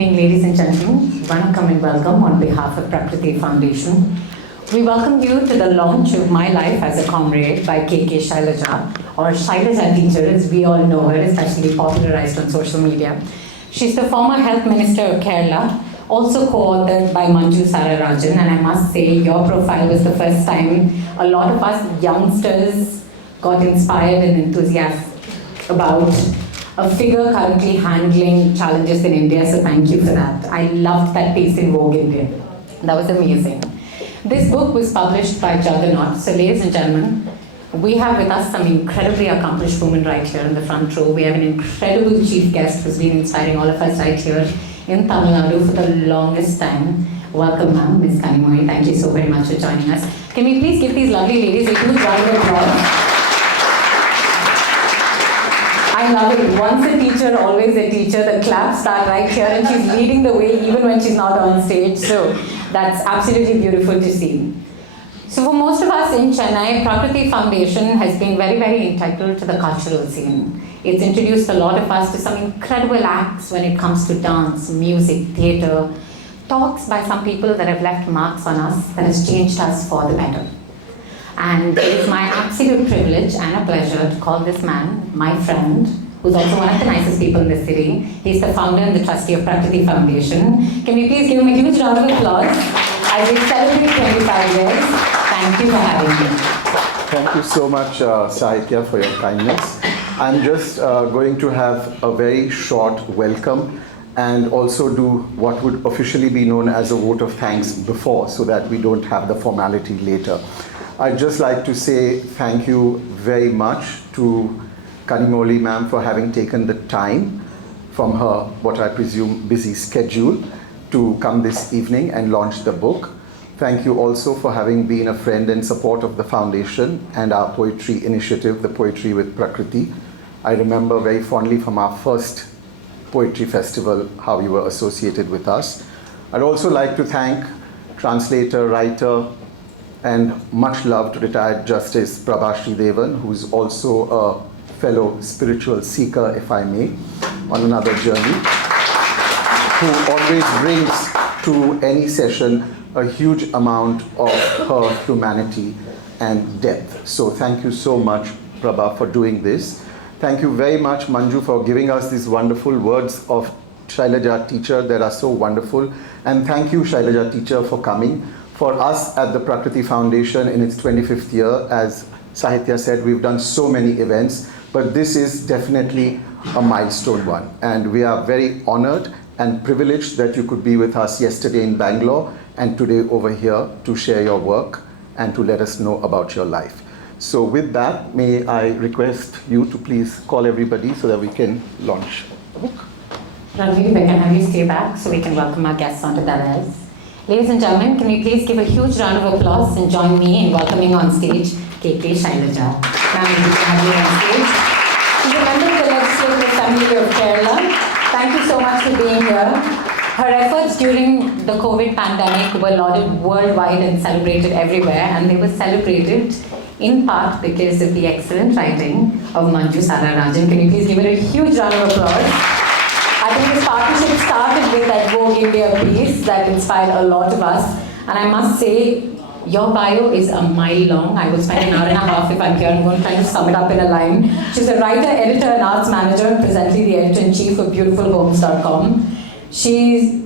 Ladies and gentlemen, vanakkam and welcome on behalf of Prakriti Foundation. We welcome you to the launch of My Life as a Comrade by KK Shailaja, or Shailaja teacher as we all know her, especially popularized on social media. She's the former Health Minister of Kerala, also co-authored by Manju Sara Rajan, and I must say your profile was the first time a lot of us youngsters got inspired and enthusiastic about a figure currently handling challenges in India, so thank you for that. I loved that piece in Vogue India. That was amazing. This book was published by Juggernaut, so ladies and gentlemen, we have with us some incredibly accomplished women right here in the front row. We have an incredible chief guest who's been inspiring all of us right here in Tamil Nadu for the longest time. Welcome, ma'am, Ms. Kanimori. Thank you so very much for joining us. Can we please give these lovely ladies a huge round of applause? I love it. Once a teacher, always a teacher. The claps start right here and she's leading the way even when she's not on stage. So that's absolutely beautiful to see. So for most of us in Chennai, Prakriti Foundation has been very, very integral to the cultural scene. It's introduced a lot of us to some incredible acts when it comes to dance, music, theatre, talks by some people that have left marks on us that has changed us for the better. And it is my absolute privilege and a pleasure to call this man my friend, who's also one of the nicest people in the city. He's the founder and the trustee of Prakriti Foundation. Can we please give him a huge round of applause as we celebrate 25 years? Thank you for having me. Thank you so much, Sahitya, for your kindness. I'm just going to have a very short welcome and also do what would officially be known as a vote of thanks before, so that we don't have the formality later. I'd just like to say thank you very much to Kanimori ma'am for having taken the time from her, what I presume, busy schedule to come this evening and launch the book. Thank you also for having been a friend and support of the foundation and our poetry initiative, the Poetry with Prakriti. I remember very fondly from our first poetry festival how you were associated with us. I'd also like to thank translator, writer, and much loved retired Justice Prabhashi Devan, who's also a fellow spiritual seeker, if I may, on another journey, who always brings to any session a huge amount of her humanity and depth. So thank you so much, Prabha, for doing this. Thank you very much, Manju, for giving us these wonderful words of Shailaja teacher that are so wonderful. And thank you, Shailaja teacher, for coming. For us at the Prakriti Foundation in its 25th year, as Sahitya said, we've done so many events, but this is definitely a milestone one. And we are very honored and privileged that you could be with us yesterday in Bangalore and today over here to share your work and to let us know about your life. So with that, may I request you to please call everybody so that we can launch the book. Ranveer, if I can have you stay back so we can welcome our guests onto the dais. Ladies and gentlemen, can we please give a huge round of applause and join me in welcoming on stage KK Shailaja. Ma'am, we can have you on stage. She's a member of the Legislative Assembly of Kerala. Thank you so much for being here. Her efforts during the COVID pandemic were lauded worldwide and celebrated everywhere, and they were celebrated in part because of the excellent writing of Manju Sara Rajan. Can you please give her a huge round of applause? I think this partnership started with that Vogue India piece that inspired a lot of us. And I must say, your bio is a mile long. I will spend an hour and a half if I'm here. I'm going to try to sum it up in a line. She's a writer, editor, and arts manager, and presently the editor-in-chief of beautifulhomes.com. She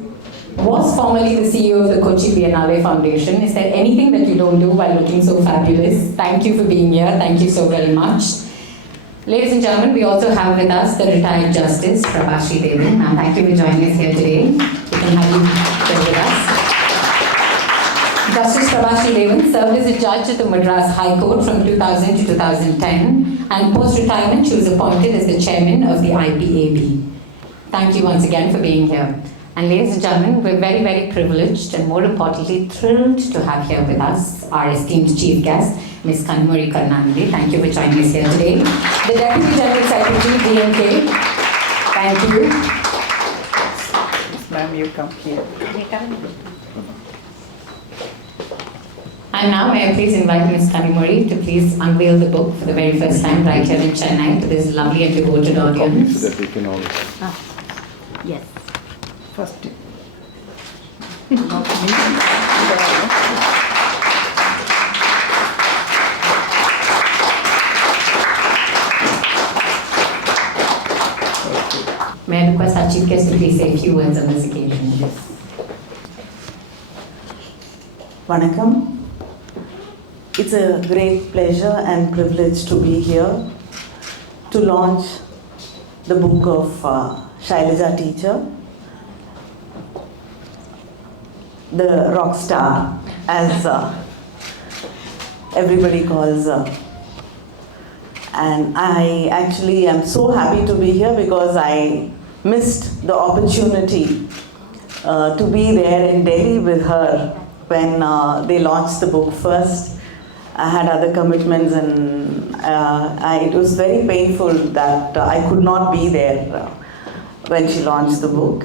was formerly the CEO of the Kochi Biennale Foundation. Is there anything that you don't do while looking so fabulous? Thank you for being here. Thank you so very much. Ladies and gentlemen, we also have with us the retired Justice Prabhashi Devan. Ma'am, thank you for joining us here today. We can have you here with us. Justice Prabhashi Devan served as a judge at the Madras High Court from 2000 to 2010, and post-retirement she was appointed as the chairman of the IPAB. Thank you once again for being here. And ladies and gentlemen, we're very, very privileged and more importantly thrilled to have here with us our esteemed chief guest, Ms. Kanimori Karnanidi. Thank you for joining us here today. The Deputy General Secretary, DMK. Thank you. Ma'am, you come here. And now may I please invite Ms. Kanimori to please unveil the book for the very first time right here in Chennai to this lovely and devoted audience. So that we can all... Yes. First. May I request our chief guest to please say a few words on this occasion? Yes. Vanakkam. It's a great pleasure and privilege to be here to launch the book of Shailaja teacher, the rock star, as everybody calls her. And I actually am so happy to be here because I missed the opportunity to be there in Delhi with her when they launched the book first. I had other commitments and it was very painful that I could not be there when she launched the book.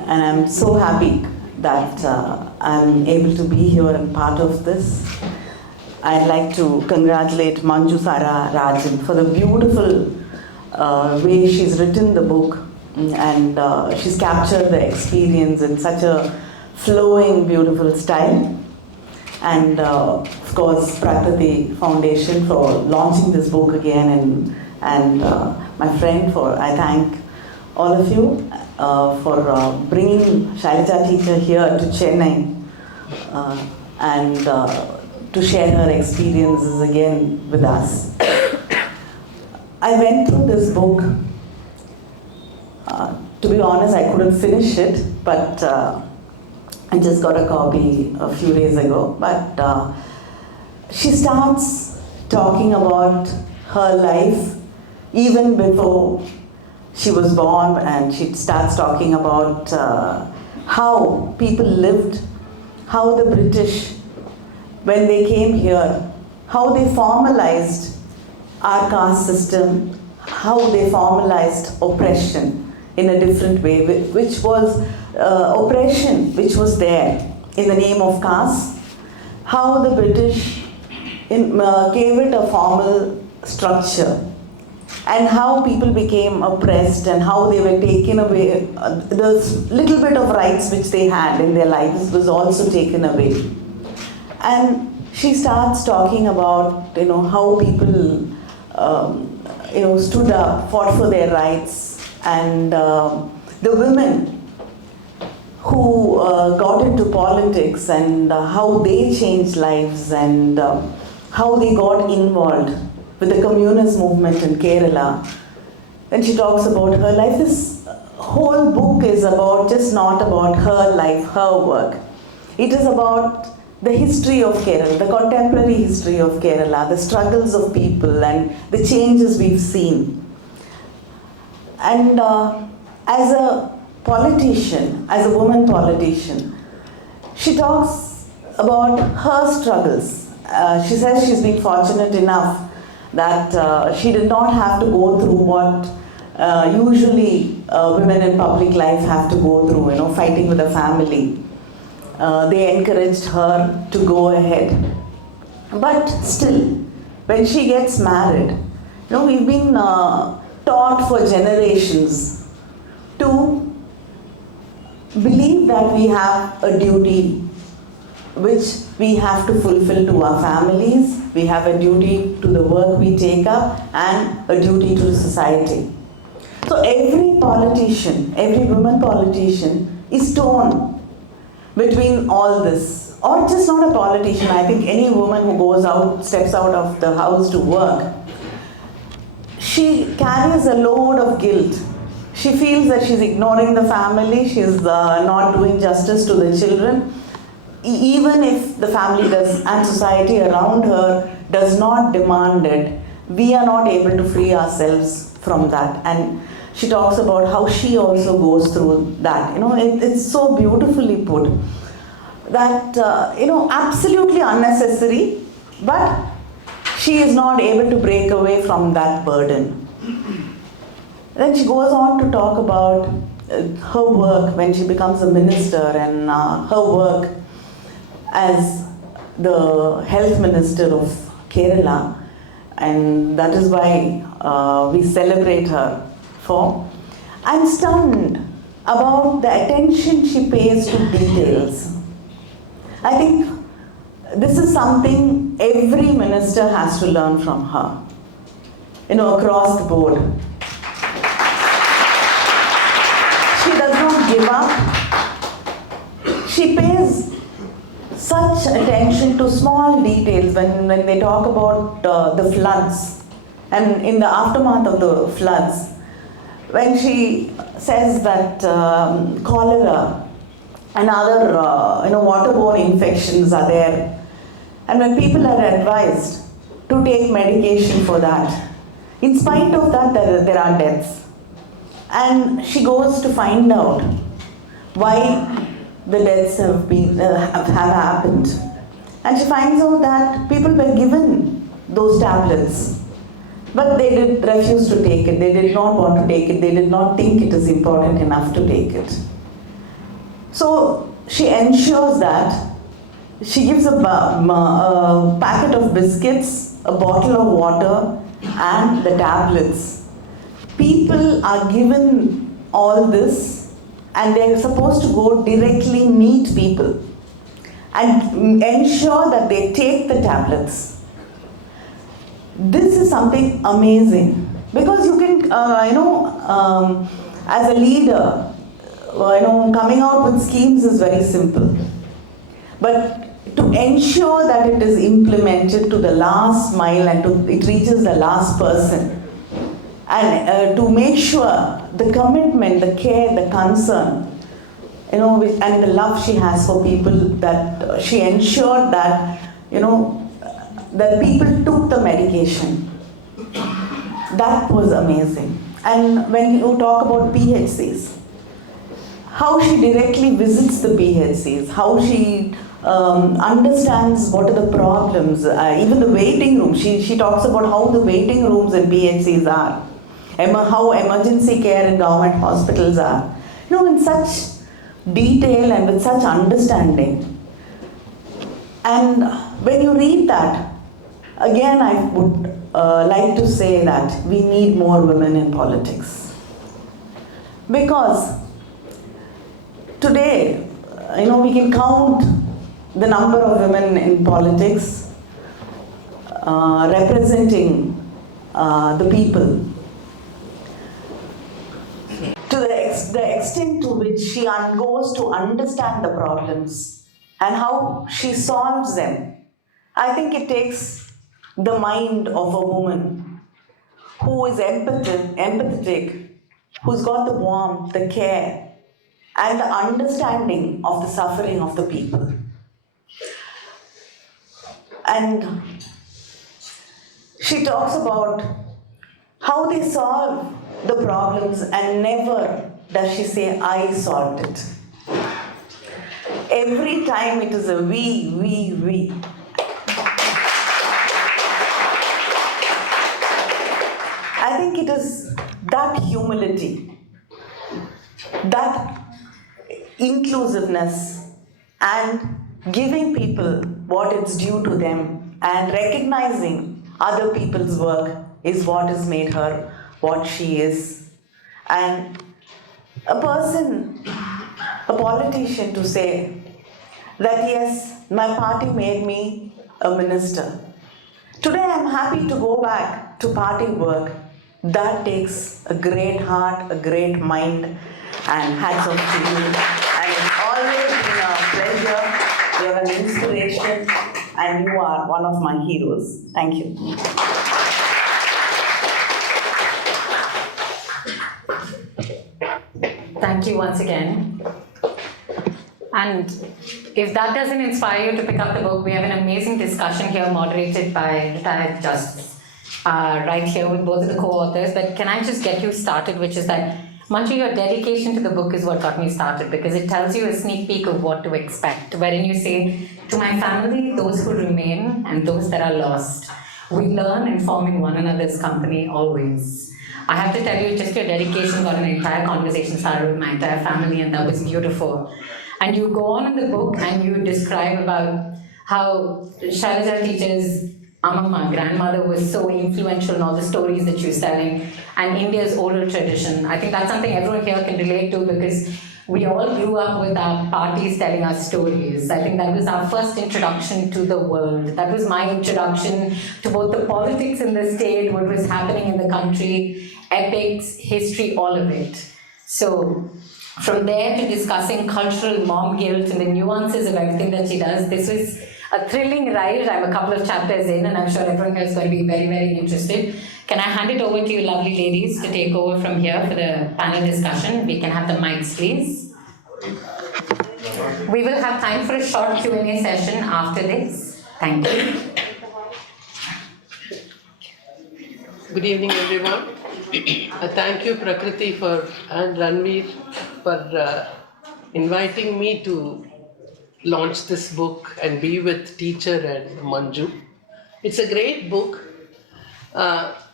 And I'm so happy that I'm able to be here and part of this. I'd like to congratulate Manju Sara Rajan for the beautiful way she's written the book, and she's captured the experience in such a flowing, beautiful style. And of course, Prakriti Foundation for launching this book again, and my friend I thank all of you for bringing Shailaja teacher here to Chennai and to share her experiences again with us. I went through this book. To be honest, I couldn't finish it, but I just got a copy a few days ago. But she starts talking about her life even before she was born, and she starts talking about how people lived, how the British, when they came here, how they formalized our caste system, how they formalized oppression in a different way, which was oppression which was there in the name of caste, how the British gave it a formal structure, and how people became oppressed and how they were taken away. The little bit of rights which they had in their lives was also taken away. And she starts talking about how people stood up, fought for their rights, and the women who got into politics and how they changed lives, and how they got involved with the communist movement in Kerala. And she talks about her life. This whole book is just not about her life, her work. It is about the history of Kerala, the contemporary history of Kerala, the struggles of people and the changes we've seen. And as a politician, as a woman politician, she talks about her struggles. She says she's been fortunate enough that she did not have to go through what usually women in public life have to go through, fighting with a family. They encouraged her to go ahead. But still, when she gets married, we've been taught for generations to believe that we have a duty which we have to fulfill to our families, we have a duty to the work we take up, and a duty to society. So every politician, every woman politician is torn between all this. Or just not a politician, I think any woman who steps out of the house to work, she carries a load of guilt. She feels that she's ignoring the family, she's not doing justice to the children. Even if the family does and society around her does not demand it, we are not able to free ourselves from that. And she talks about how she also goes through that. It's so beautifully put that, absolutely unnecessary, but she is not able to break away from that burden. Then she goes on to talk about her work when she becomes a minister, and her work as the health minister of Kerala, and that is why we celebrate her for. I'm stunned about the attention she pays to details. I think this is something every minister has to learn from her, across the board. She does not give up. She pays such attention to small details when they talk about the floods and in the aftermath of the floods. When she says that cholera and other waterborne infections are there, and when people are advised to take medication for that, in spite of that there are deaths. And she goes to find out why the deaths have happened. And she finds out that people were given those tablets, but they did refuse to take it. They did not want to take it. They did not think it is important enough to take it. So she ensures that she gives a packet of biscuits, a bottle of water, and the tablets. People are given all this, and they are supposed to go directly meet people and ensure that they take the tablets. This is something amazing, because you can, as a leader, coming out with schemes is very simple. But to ensure that it is implemented to the last mile and it reaches the last person, and to make sure the commitment, the care, the concern, and the love she has for people, that she ensured that, that people took the medication. That was amazing. And when you talk about PHCs, how she directly visits the PHCs, how she understands what are the problems, even the waiting room. She talks about how the waiting rooms in PHCs are, how emergency care in government hospitals are. In such detail and with such understanding. And when you read that, again I would like to say that we need more women in politics. Because today, we can count the number of women in politics representing the people. To the extent to which she goes to understand the problems and how she solves them, I think it takes the mind of a woman who is empathetic, who's got the warmth, the care, and the understanding of the suffering of the people. And she talks about how they solve the problems, and never does she say, I solved it. Every time it is a we. I think it is that humility, that inclusiveness, and giving people what is due to them and recognizing other people's work is what has made her what she is. And a politician to say that yes, my party made me a minister. Today I'm happy to go back to party work. That takes a great heart, a great mind, and hats off to you. And it's always been a pleasure. You're an inspiration, and you are one of my heroes. Thank you. Thank you once again. And if that doesn't inspire you to pick up the book, we have an amazing discussion here moderated by retired justice right here with both of the co-authors. But can I just get you started, which is that, Manju, your dedication to the book is what got me started, because it tells you a sneak peek of what to expect, wherein you say, to my family, those who remain and those that are lost, we learn in forming one another's company always. I have to tell you, just your dedication got an entire conversation started with my entire family, and that was beautiful. And you go on in the book and you describe about how Shailaja teaches Amamma, grandmother, was so influential in all the stories that she was telling, and India's oral tradition. I think that's something everyone here can relate to because we all grew up with our parties telling us stories. I think that was our first introduction to the world. That was my introduction to both the politics in the state, what was happening in the country, epics, history, all of it. So from there to discussing cultural mom guilt and the nuances of everything that she does, this was a thrilling ride. I'm a couple of chapters in and I'm sure everyone here is going to be very, very interested. Can I hand it over to you lovely ladies to take over from here for the panel discussion? We can have the mics, please. We will have time for a short Q&A session after this. Thank you. Good evening, everyone. Thank you, Prakriti, and Ranveer for inviting me to launch this book and be with teacher and Manju. It's a great book.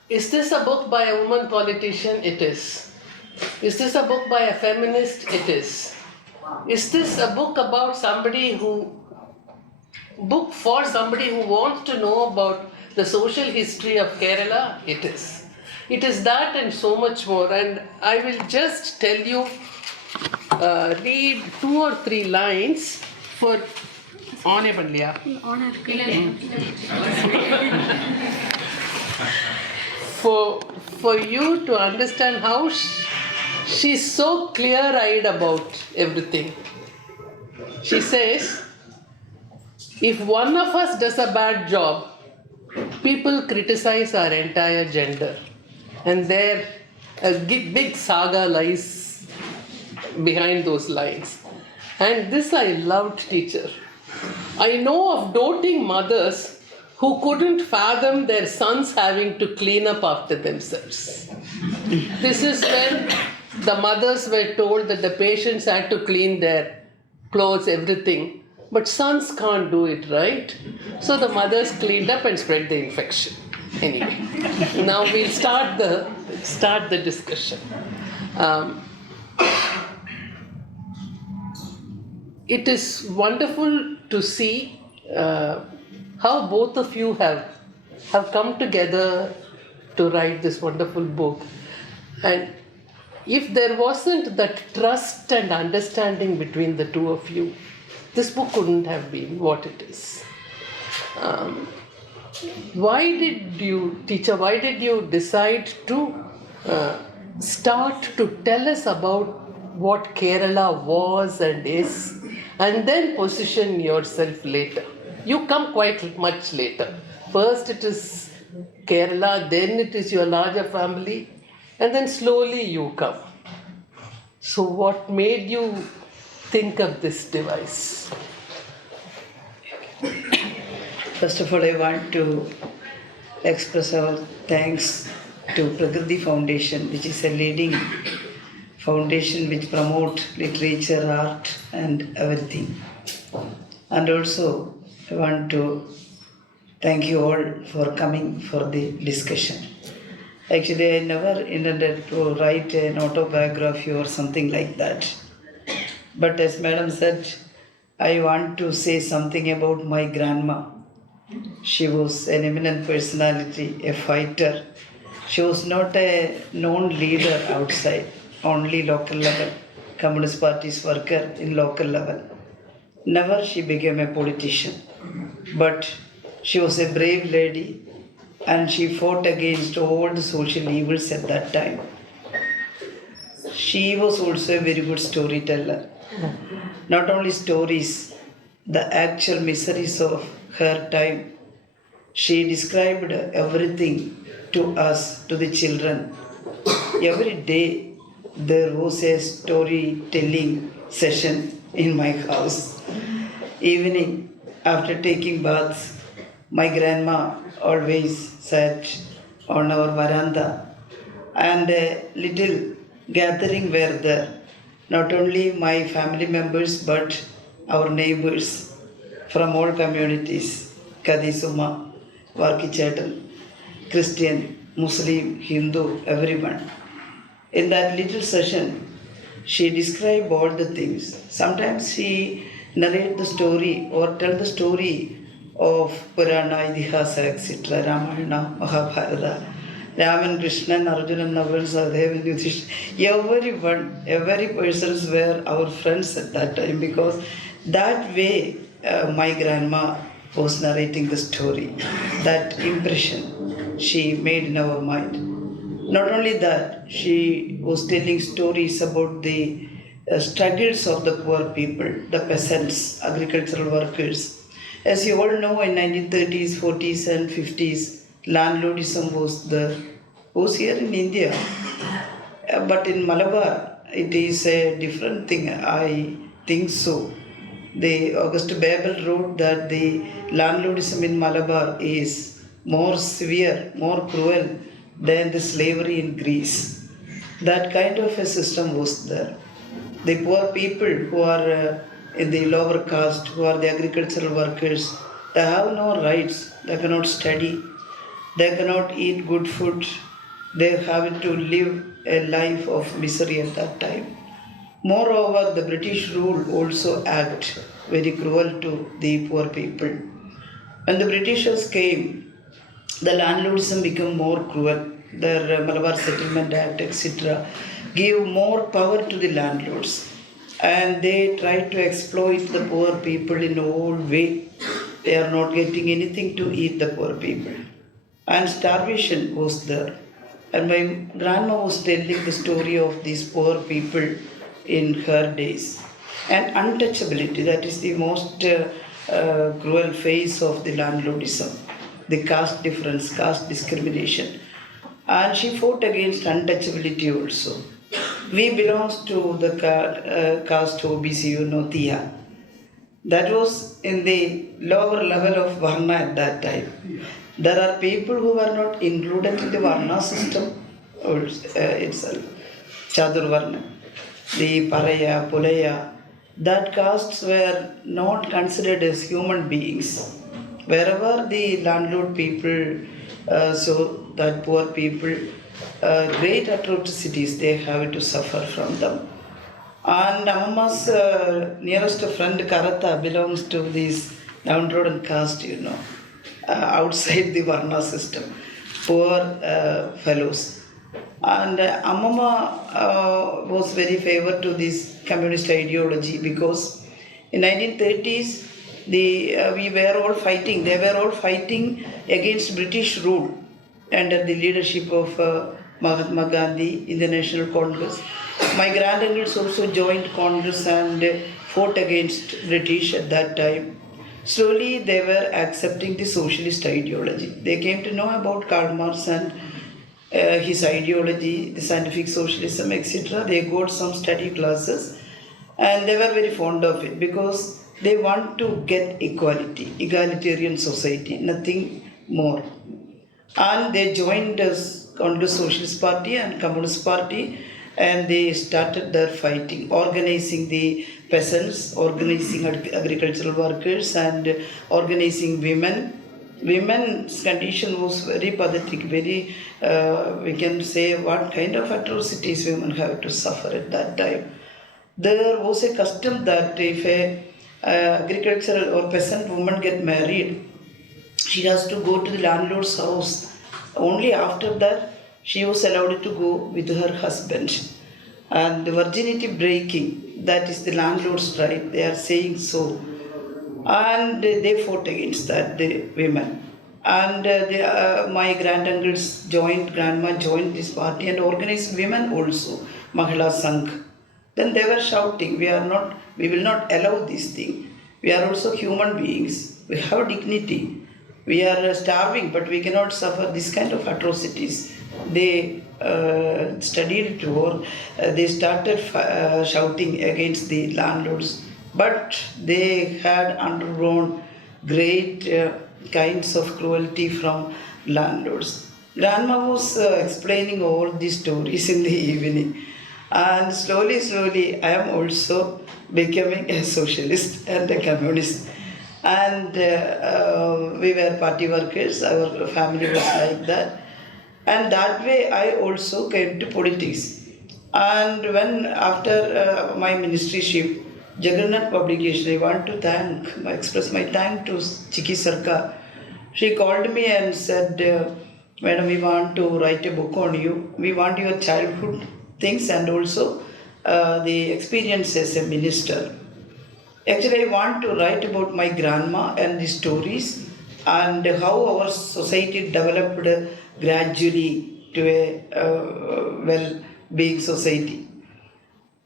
Is this a book by a woman politician? It is. Is this a book by a feminist? It is. Is this a book about book for somebody who wants to know about the social history of Kerala? It is. It is that and so much more. And I will just tell you, read 2 or 3 lines for for you to understand how she's so clear-eyed about everything. She says, if one of us does a bad job, people criticize our entire gender. And there a big saga lies behind those lines. And this I loved, teacher. I know of doting mothers who couldn't fathom their sons having to clean up after themselves. This is when the mothers were told that the patients had to clean their clothes, everything. But sons can't do it, right? So the mothers cleaned up and spread the infection. Anyway, now we'll start the discussion. It is wonderful to see how both of you have come together to write this wonderful book. And if there wasn't that trust and understanding between the two of you, this book couldn't have been what it is. Why did you decide to start to tell us about what Kerala was and is, and then position yourself later? You come quite much later. First it is Kerala, then it is your larger family, and then slowly you come. So what made you think of this device? First of all, I want to express our thanks to Prakriti Foundation, which is a leading foundation which promotes literature, art and everything. And also, I want to thank you all for coming for the discussion. Actually, I never intended to write an autobiography or something like that. But as Madam said, I want to say something about my grandma. She was an eminent personality, a fighter. She was not a known leader outside, only local level, Communist Party's worker in local level. Never she became a politician, but she was a brave lady and she fought against all the social evils at that time. She was also a very good storyteller. Not only stories, the actual miseries of her time. She described everything to us, to the children. Every day there was a storytelling session in my house. Evening, after taking baths, my grandma always sat on our veranda and a little gathering were there. Not only my family members but our neighbors from all communities, Kadisuma, Varkichetan, Christian, Muslim, Hindu, everyone. In that little session, she described all the things. Sometimes she narrate the story or tell the story of Purana, Idihasa, etc., Ramayana, Mahabharata, Raman, Krishnan, Arjuna, Naval, Sahadev, Yudhishthira, every persons were our friends at that time, because that way my grandma was narrating the story, that impression she made in our mind. Not only that, she was telling stories about the struggles of the poor people, the peasants, agricultural workers. As you all know, in 1930s, 40s and 50s, landlordism was here in India. But in Malabar, it is a different thing, I think so. The August Babel wrote that the landlordism in Malabar is more severe, more cruel than the slavery in Greece. That kind of a system was there. The poor people who are in the lower caste, who are the agricultural workers, they have no rights, they cannot study, they cannot eat good food, they have to live a life of misery at that time. Moreover, the British rule also acted very cruel to the poor people. When the Britishers came, the landlordism became more cruel. The Malabar Settlement Act, etc., gave more power to the landlords, and they tried to exploit the poor people in all way. They are not getting anything to eat, the poor people, and starvation was there. And my grandma was telling the story of these poor people in her days. And untouchability, that is the most cruel phase of the landlordism, the caste difference, caste discrimination. And she fought against untouchability also. We belongs to the caste OBC, you know, Tia. That was in the lower level of Varna at that time. There are people who were not included in the Varna system itself. Chadurvarna, the Paraya, Pulaya, that castes were not considered as human beings. Wherever the landlord people saw that poor people, great atrocities they have to suffer from them. And Amma's nearest friend Karata belongs to this downtrodden caste, you know, outside the Varna system, poor fellows. And Amma was very favored to this communist ideology, because in 1930s we were all fighting. They were all fighting against British rule under the leadership of Mahatma Gandhi in the National Congress. My granduncles also joined Congress and fought against British at that time. Slowly they were accepting the socialist ideology. They came to know about Karl Marx and his ideology, the scientific socialism, etc. They got some study classes and they were very fond of it, because they want to get equality, egalitarian society, nothing more. And they joined us Congress Socialist Party and Communist Party, and they started their fighting, organizing the peasants, organizing agricultural workers, and organizing women. Women's condition was very pathetic, very, we can say, what kind of atrocities women have to suffer at that time. There was a custom that if a agricultural or peasant woman get married, she has to go to the landlord's house. Only after that, she was allowed to go with her husband. And the virginity breaking, that is the landlord's right, they are saying so. And they fought against that, the women. And my granduncles grandma joined this party and organized women also, Mahila Sangh. Then they were shouting, we will not allow this thing. We are also human beings. We have dignity. We are starving, but we cannot suffer this kind of atrocities. They studied it, or they started shouting against the landlords. But they had undergone great kinds of cruelty from landlords. Grandma was explaining all these stories in the evening. And slowly, I am also becoming a socialist and a communist. And we were party workers, our family was like that. And that way I also came to politics. And when after my ministryship, Jagannath publication, I want to express my thank to Chiki Sarkar. She called me and said, Madam, we want to write a book on you. We want your childhood things and also the experience as a minister. Actually, I want to write about my grandma and the stories and how our society developed gradually to a well-being society.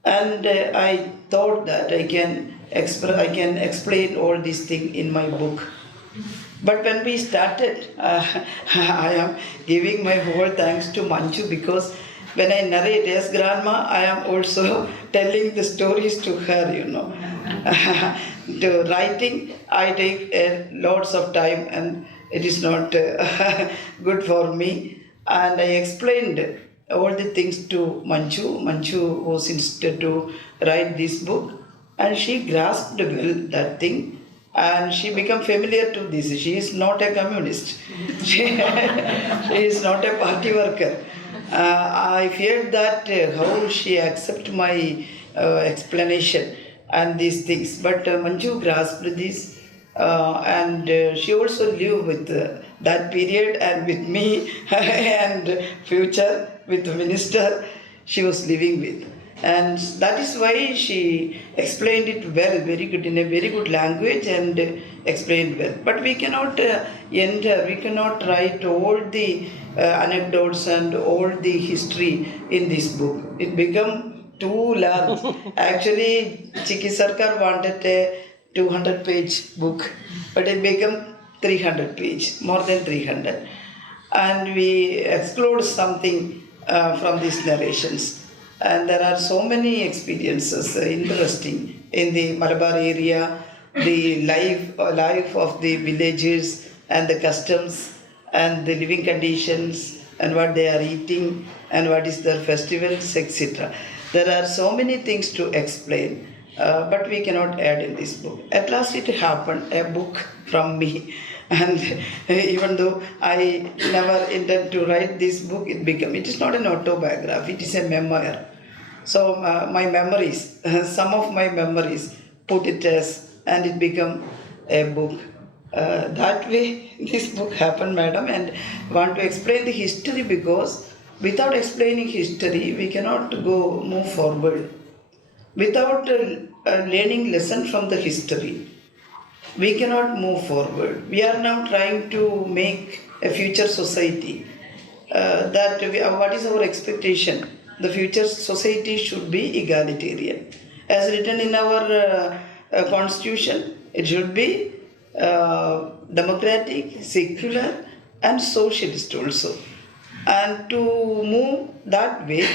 And I thought that I can explain all these things in my book. But when we started, I am giving my whole thanks to Manju, because when I narrate as grandma, I am also telling the stories to her, you know. To writing, I take lots of time and it is not good for me. And I explained all the things to Manju. Manju was instead to write this book, and she grasped well that thing. And she became familiar to this. She is not a communist. She is not a party worker. I felt that how she accepted my explanation and these things. But Manju grasped this, and she also lived with that period and with me and future with the minister she was living with. And that is why she explained it well, very good, in a very good language, and explained well. But we cannot we cannot write all the anecdotes and all the history in this book. It become too large. Actually, Chiki Sarkar wanted a 200-page book, but it became 300 page, more than 300. And we explored something from these narrations. And there are so many experiences interesting in the Malabar area, the life of the villagers and the customs and the living conditions and what they are eating and what is their festivals, etc. There are so many things to explain, but we cannot add in this book. At last it happened, a book from me. And even though I never intend to write this book, it is not an autobiography, it is a memoir. So my memories, some of my memories, put it as, and it become a book. That way this book happened, madam, and I want to explain the history, because without explaining history, we cannot move forward. Without learning lesson from the history, we cannot move forward. We are now trying to make a future society. What is our expectation? The future society should be egalitarian. As written in our constitution, it should be democratic, secular, and socialist also. And to move that way,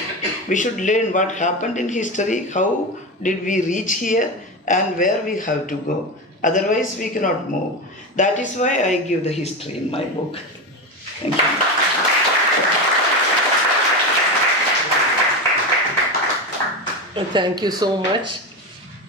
we should learn what happened in history, how did we reach here, and where we have to go. Otherwise, we cannot move. That is why I give the history in my book. Thank you. Thank you so much.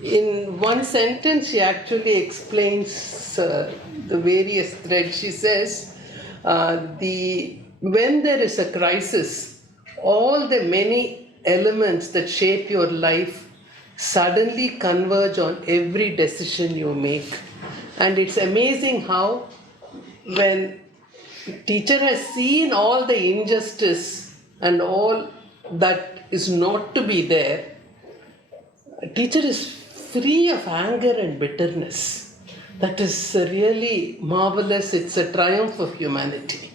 In one sentence, she actually explains the various threads. She says, when there is a crisis, all the many elements that shape your life suddenly converge on every decision you make. And it's amazing how when teacher has seen all the injustice and all that is not to be there, teacher is free of anger and bitterness. That is really marvelous. It's a triumph of humanity.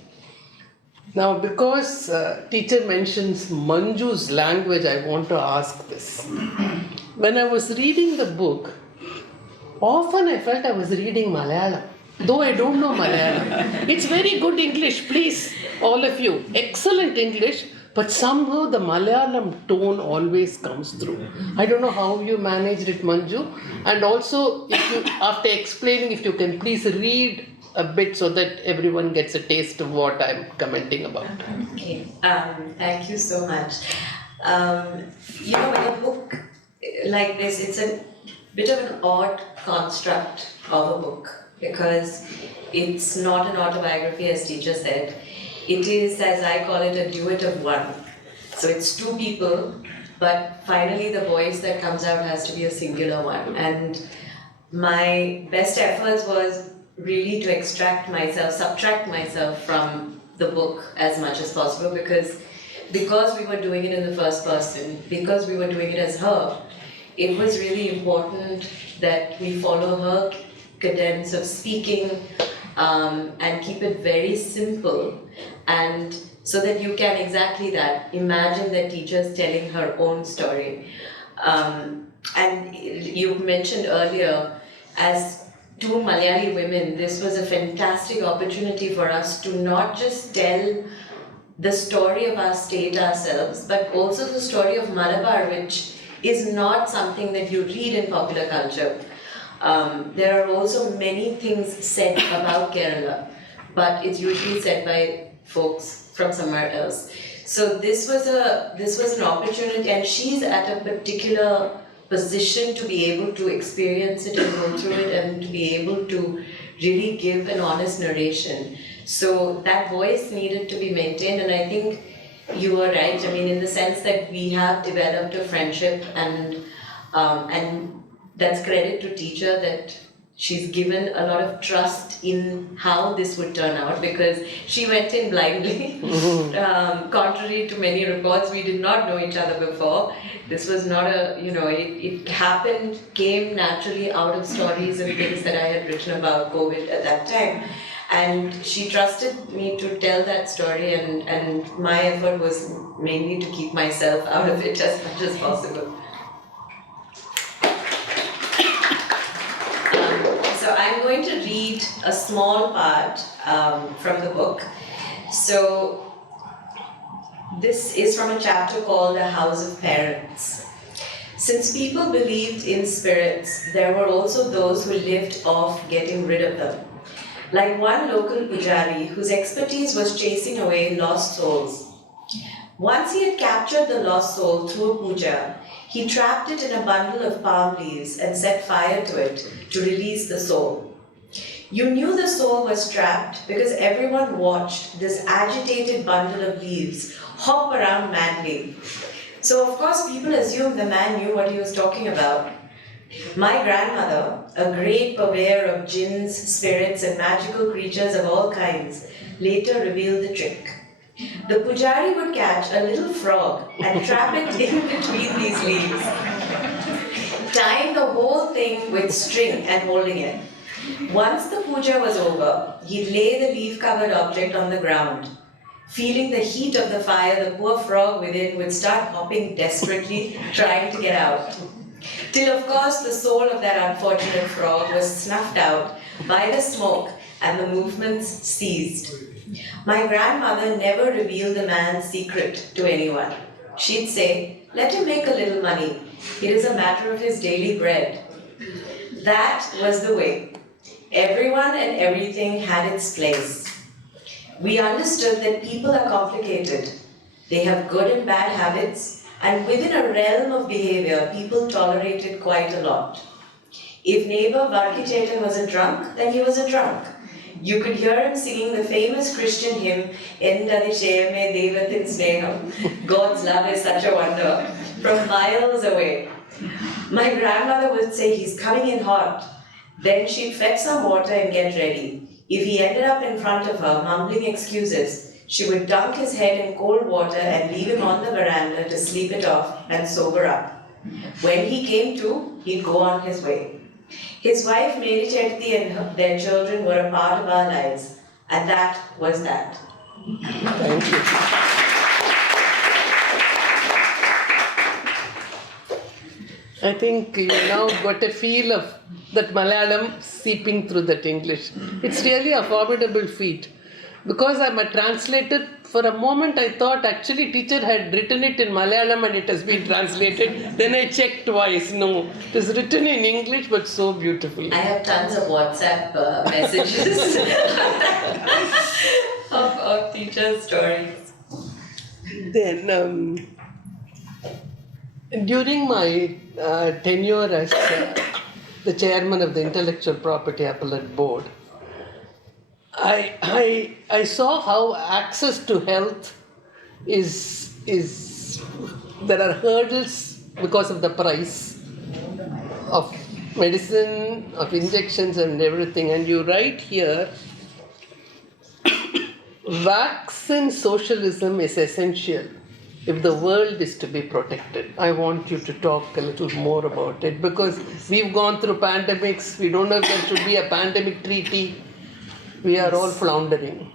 Now, because teacher mentions Manju's language, I want to ask this. When I was reading the book, often I felt I was reading Malayalam, though I don't know Malayalam. It's very good English, please, all of you. Excellent English, but somehow the Malayalam tone always comes through. I don't know how you managed it, Manju. And also, if you, after explaining, if you can please read a bit so that everyone gets a taste of what I'm commenting about. Okay, thank you so much. With a book like this, it's a bit of an odd construct of a book, because it's not an autobiography, as teacher said. It is, as I call it, a duet of one. So it's two people but finally the voice that comes out has to be a singular one. And my best efforts was really to subtract myself from the book as much as possible, because we were doing it in the first person, because we were doing it as her, it was really important that we follow her cadence of speaking and keep it very simple, and so that you can exactly that, imagine the teacher's telling her own story. And you mentioned earlier, as two Malayali women, this was a fantastic opportunity for us to not just tell the story of our state ourselves, but also the story of Malabar, which is not something that you read in popular culture. There are also many things said about Kerala, but it's usually said by folks from somewhere else. So this was an opportunity, and she's at a particular position to be able to experience it and go through it, and to be able to really give an honest narration. So that voice needed to be maintained, and I think you were right. I mean, in the sense that we have developed a friendship, and that's credit to teacher, that she's given a lot of trust in how this would turn out, because she went in blindly. Contrary to many reports, we did not know each other before. This was not it happened, came naturally out of stories and things that I had written about COVID at that time. And she trusted me to tell that story, and my effort was mainly to keep myself out of it as much as possible. So I'm going to read a small part from the book. So this is from a chapter called The House of Parents. Since people believed in spirits, there were also those who lived off getting rid of them. Like one local pujari whose expertise was chasing away lost souls. Once he had captured the lost soul through a puja, he trapped it in a bundle of palm leaves and set fire to it to release the soul. You knew the soul was trapped because everyone watched this agitated bundle of leaves hop around madly. So of course people assumed the man knew what he was talking about. My grandmother, a great purveyor of jinns, spirits, and magical creatures of all kinds, later revealed the trick. The pujari would catch a little frog and trap it in between these leaves, tying the whole thing with string and holding it. Once the puja was over, he'd lay the leaf-covered object on the ground. Feeling the heat of the fire, the poor frog within would start hopping desperately, trying to get out. Till, of course, the soul of that unfortunate frog was snuffed out by the smoke and the movements ceased. My grandmother never revealed the man's secret to anyone. She'd say, "Let him make a little money. It is a matter of his daily bread." That was the way. Everyone and everything had its place. We understood that people are complicated. They have good and bad habits, and within a realm of behavior, people tolerated quite a lot. If neighbor Varkichetan was a drunk, then he was a drunk. You could hear him singing the famous Christian hymn, Endadishayame Devatin Sneham, God's love is such a wonder, from miles away. My grandmother would say, "He's coming in hot." Then she'd fetch some water and get ready. If he ended up in front of her, mumbling excuses, she would dunk his head in cold water and leave him on the veranda to sleep it off and sober up. When he came to, he'd go on his way. His wife Mary Chetty and their children were a part of our lives, and that was that. Thank you. I think you now got a feel of that Malayalam seeping through that English. It's really a formidable feat. Because I'm a translator, for a moment I thought actually teacher had written it in Malayalam and it has been translated. Then I checked twice. No, it is written in English but so beautiful. I have tons of WhatsApp messages of teacher stories. Then during my tenure as the chairman of the Intellectual Property Appellate Board, I saw how access to health is there are hurdles because of the price of medicine, of injections and everything. And you write here, vaccine socialism is essential if the world is to be protected. I want you to talk a little more about it, because we've gone through pandemics. We don't know if there should be a pandemic treaty. We are all floundering.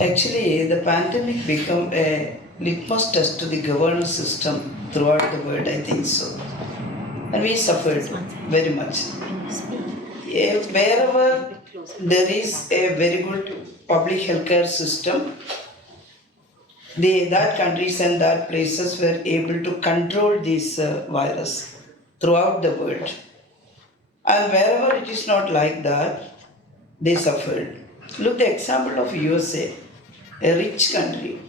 Actually, the pandemic became a litmus test to the governance system throughout the world, I think so. And we suffered very much. Wherever there is a very good public healthcare system, that countries and that places were able to control this virus throughout the world. And wherever it is not like that, they suffered. Look the example of USA, a rich country,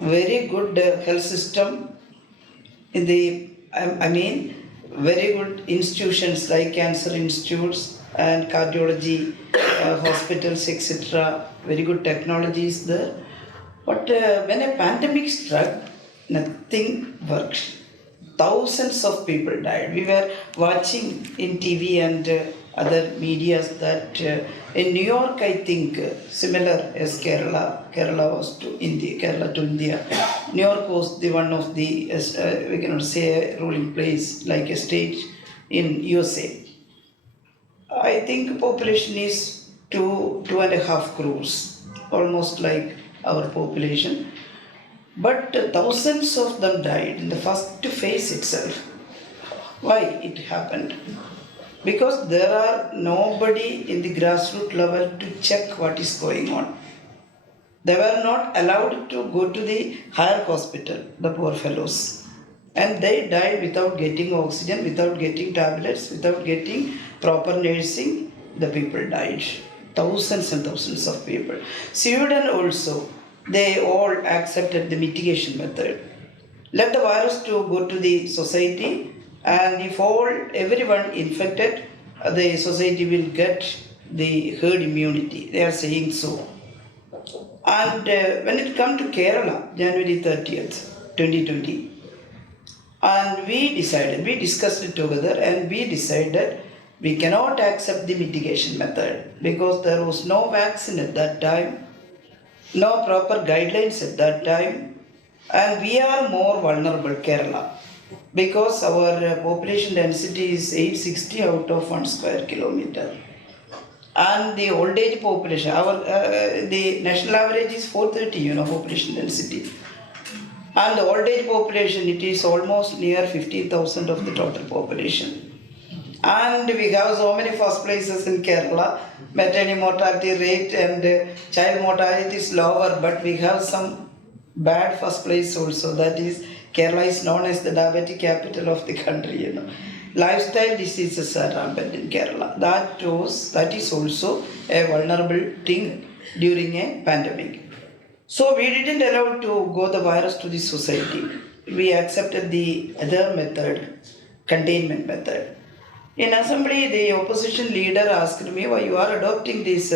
very good health system, in the very good institutions like cancer institutes and cardiology hospitals, etc. Very good technologies there. But when a pandemic struck, nothing worked. Thousands of people died. We were watching in TV and other medias that in New York, I think, similar as Kerala was to India. New York was the one of the, we cannot say a ruling place, like a state in USA. I think population is 2.5 crores, almost like our population. But thousands of them died in the first phase itself. Why it happened? Because there are nobody in the grassroots level to check what is going on. They were not allowed to go to the higher hospital, the poor fellows. And they died without getting oxygen, without getting tablets, without getting proper nursing. The people died. Thousands and thousands of people. Sweden also, they all accepted the mitigation method. Let the virus to go to the society, and if everyone infected, the society will get the herd immunity. They are saying so. And when it comes to Kerala, January 30th, 2020, and we discussed it together, and we decided we cannot accept the mitigation method because there was no vaccine at that time, no proper guidelines at that time, and we are more vulnerable, Kerala, because our population density is 860 out of 1 square kilometer. And the old age population, the national average is 430, population density. And the old age population, it is almost near 15,000 of the total population. And we have so many first places in Kerala. Maternity mortality rate and child mortality is lower, but we have some bad first place also. That is, Kerala is known as the diabetic capital of the country. Lifestyle diseases are rampant in Kerala. That is also a vulnerable thing during a pandemic. So we didn't allow to go the virus to the society. We accepted the other method, containment method. In assembly, the opposition leader asked me, why you are adopting this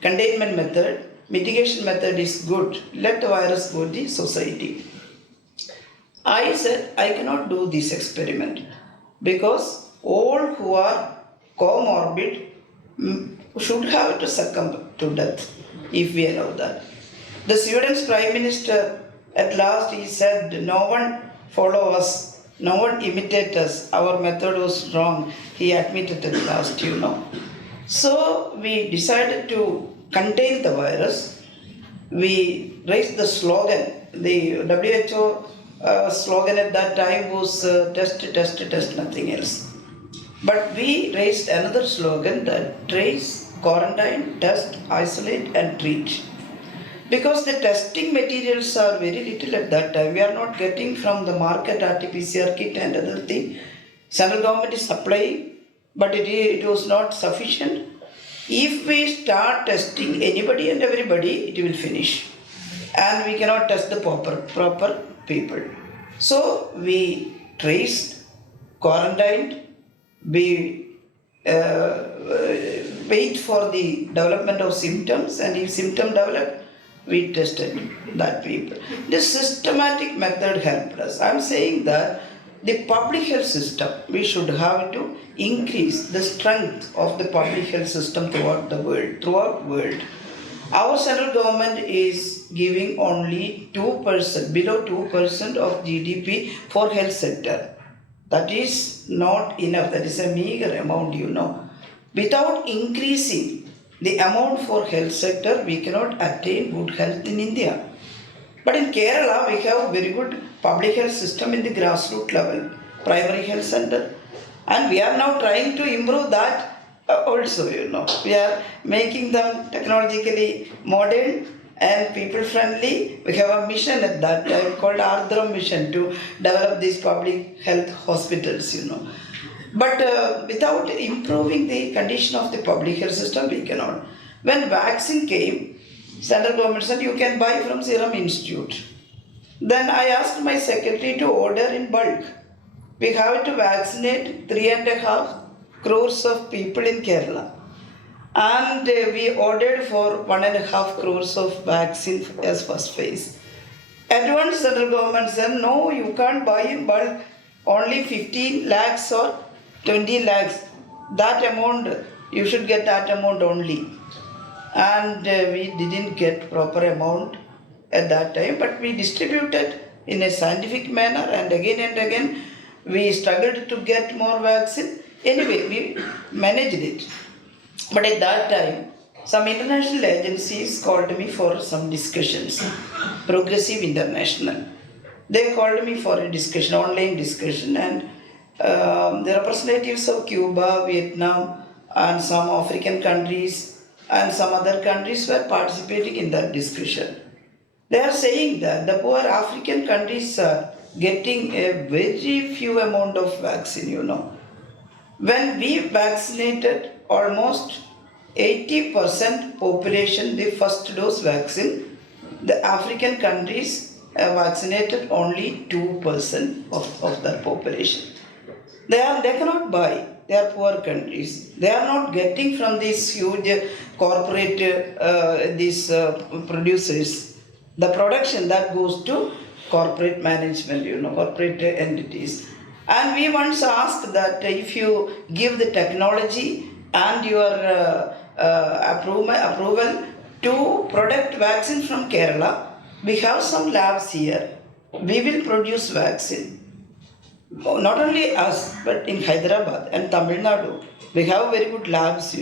containment method? Mitigation method is good. Let the virus go to the society. I said, I cannot do this experiment because all who are comorbid should have to succumb to death if we allow that. The Sweden's Prime Minister, at last he said, no one follow us, no one imitate us, our method was wrong. He admitted at last, So we decided to contain the virus. We raised the slogan. The WHO slogan at that time was test, nothing else. But we raised another slogan that trace, quarantine, test, isolate and treat. Because the testing materials are very little at that time. We are not getting from the market RT-PCR kit and other thing. Central government is supplying, but it was not sufficient. If we start testing anybody and everybody, it will finish. And we cannot test the proper people. So we traced, quarantined, we wait for the development of symptoms, and if symptom develop, we tested that people. This systematic method helped us. I'm saying that the public health system, we should have to increase the strength of the public health system throughout the world. Our central government is giving only 2%, below 2% of GDP for health sector. That is not enough. That is a meager amount, Without increasing the amount for health sector, we cannot attain good health in India. But in Kerala, we have very good public health system in the grassroots level, primary health center. And we are now trying to improve that also, We are making them technologically modern and people friendly. We have a mission at that time called Ardhram Mission to develop these public health hospitals, But without improving the condition of the public health system, we cannot. When vaccine came, central government said you can buy from Serum Institute. Then I asked my secretary to order in bulk. We have to vaccinate 3.5 crores of people in Kerala. And we ordered for 1.5 crores of vaccine as first phase. At once central government said, no, you can't buy in bulk, only 15 lakhs or 20 lakhs. That amount, you should get that amount only. And we didn't get proper amount at that time, but we distributed in a scientific manner and again we struggled to get more vaccine. Anyway, we managed it. But at that time, some international agencies called me for some discussions. Progressive International. They called me for a discussion, online discussion, and the representatives of Cuba, Vietnam, and some African countries and some other countries were participating in that discussion. They are saying that the poor African countries are getting a very few amount of vaccine, When we vaccinated almost 80% population the first dose vaccine, the African countries have vaccinated only 2% of their population. They cannot buy. They are poor countries. They are not getting from these huge corporate producers the production that goes to corporate management, corporate entities. And we once asked that if you give the technology and your approval to product vaccine from Kerala, we have some labs here. We will produce vaccine. Not only us, but in Hyderabad and Tamil Nadu, we have very good labs,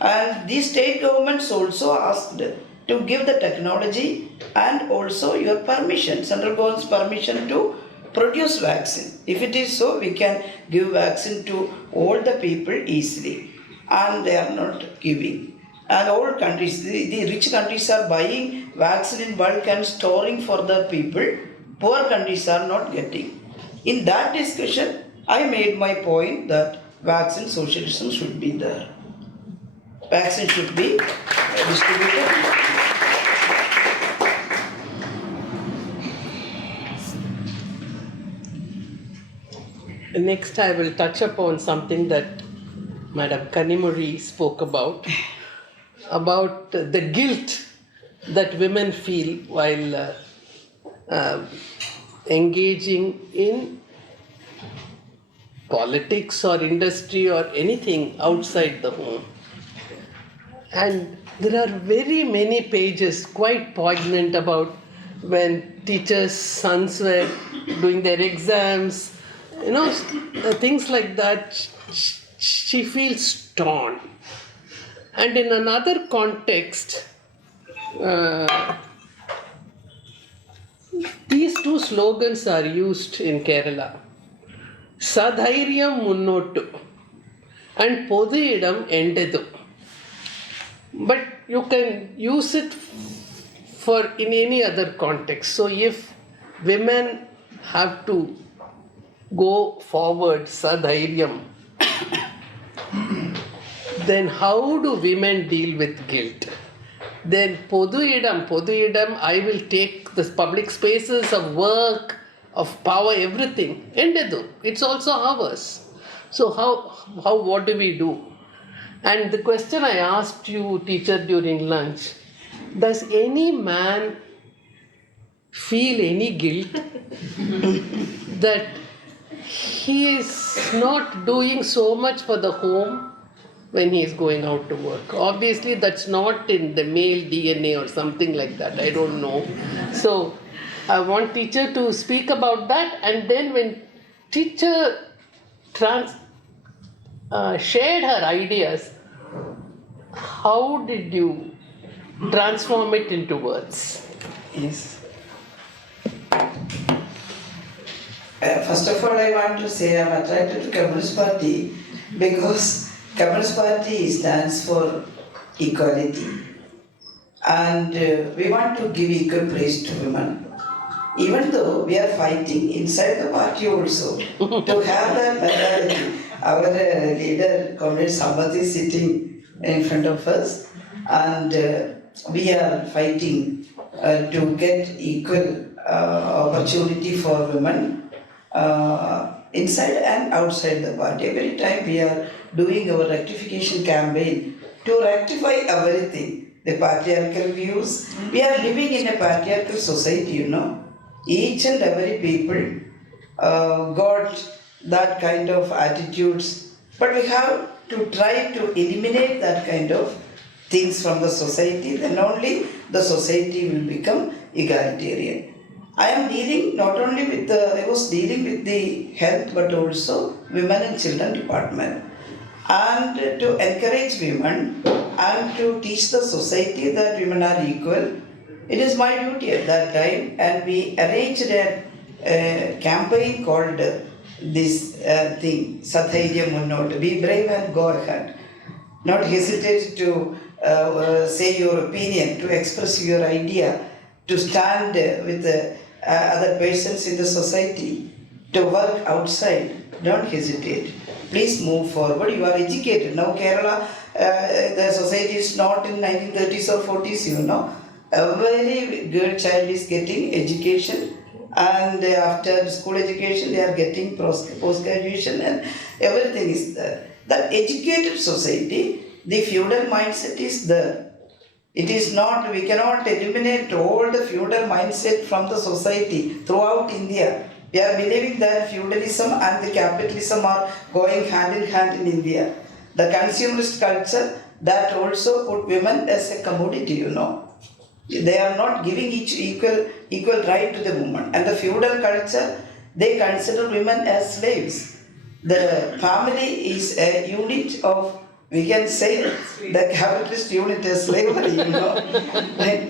And these state governments also asked to give the technology and also your permission, central government's permission to produce vaccine. If it is so, we can give vaccine to all the people easily. And they are not giving. And all countries, the rich countries are buying vaccine in bulk and storing for the people. Poor countries are not getting. In that discussion, I made my point that vaccine socialism should be there. Vaccine should be distributed. Next, I will touch upon something that Madam Kanimuri spoke about the guilt that women feel while engaging in politics or industry or anything outside the home. And there are very many pages quite poignant about when teachers' sons were doing their exams, things like that. She feels torn. And in another context, these two slogans are used in Kerala. Sadhairyam munnottu and Podu idam endedu. But you can use it for in any other context. So if women have to go forward sadhairyam, then how do women deal with guilt? Then Podu idam, I will take the public spaces of work, of power, everything. Endedu, it's also ours. So what do we do? And the question I asked you, teacher, during lunch, Does any man feel any guilt that he is not doing so much for the home when he is going out to work? Obviously, that's not in the male DNA or something like that. I don't know. So, I want teacher to speak about that, and then when teacher shared her ideas, how did you transform it into words? Yes. First of all, I want to say I'm attracted to Communist Party because Communist Party stands for equality, and we want to give equal place to women. Even though we are fighting inside the party also to have that mentality. Our leader, Comrade Sampath, is sitting in front of us, and we are fighting to get equal opportunity for women inside and outside the party. Every time we are doing our rectification campaign to rectify everything, the patriarchal views. We are living in a patriarchal society, you know. Each and every people got that kind of attitudes, but we have to try to eliminate that kind of things from the society, then only the society will become egalitarian. I am dealing not only with I was dealing with the health but also women and children department. And to encourage women and to teach the society that women are equal, it is my duty at that time, and we arranged a campaign called this thing, Sathairya Munnot, be brave and go ahead. Not hesitate to say your opinion, to express your idea, to stand with other persons in the society, to work outside. Don't hesitate. Please move forward. You are educated. Now Kerala, the society is not in 1930s or 40s, you know. A very good child is getting education, and after school education they are getting post-graduation, and everything is there. That educated society, the feudal mindset is there. It is not, we cannot eliminate all the feudal mindset from the society throughout India. We are believing that feudalism and the capitalism are going hand in hand in India. The consumerist culture that also put women as a commodity, you know. They are not giving each equal right to the woman. And the feudal culture, they consider women as slaves. The family is a unit of, we can say, the capitalist unit as slavery, you know.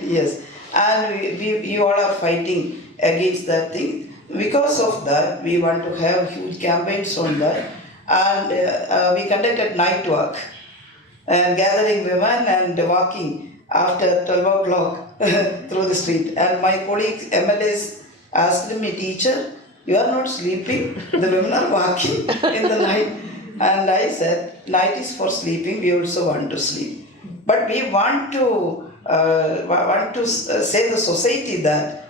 Yes. And we all are fighting against that thing. Because of that, we want to have huge campaigns on that. And we conducted night walk, and gathering women and walking after 12 o'clock through the street. And my colleagues, MLAs, asked me, teacher, you are not sleeping, the women are walking in the night. And I said, night is for sleeping, we also want to sleep. But we want to say the society that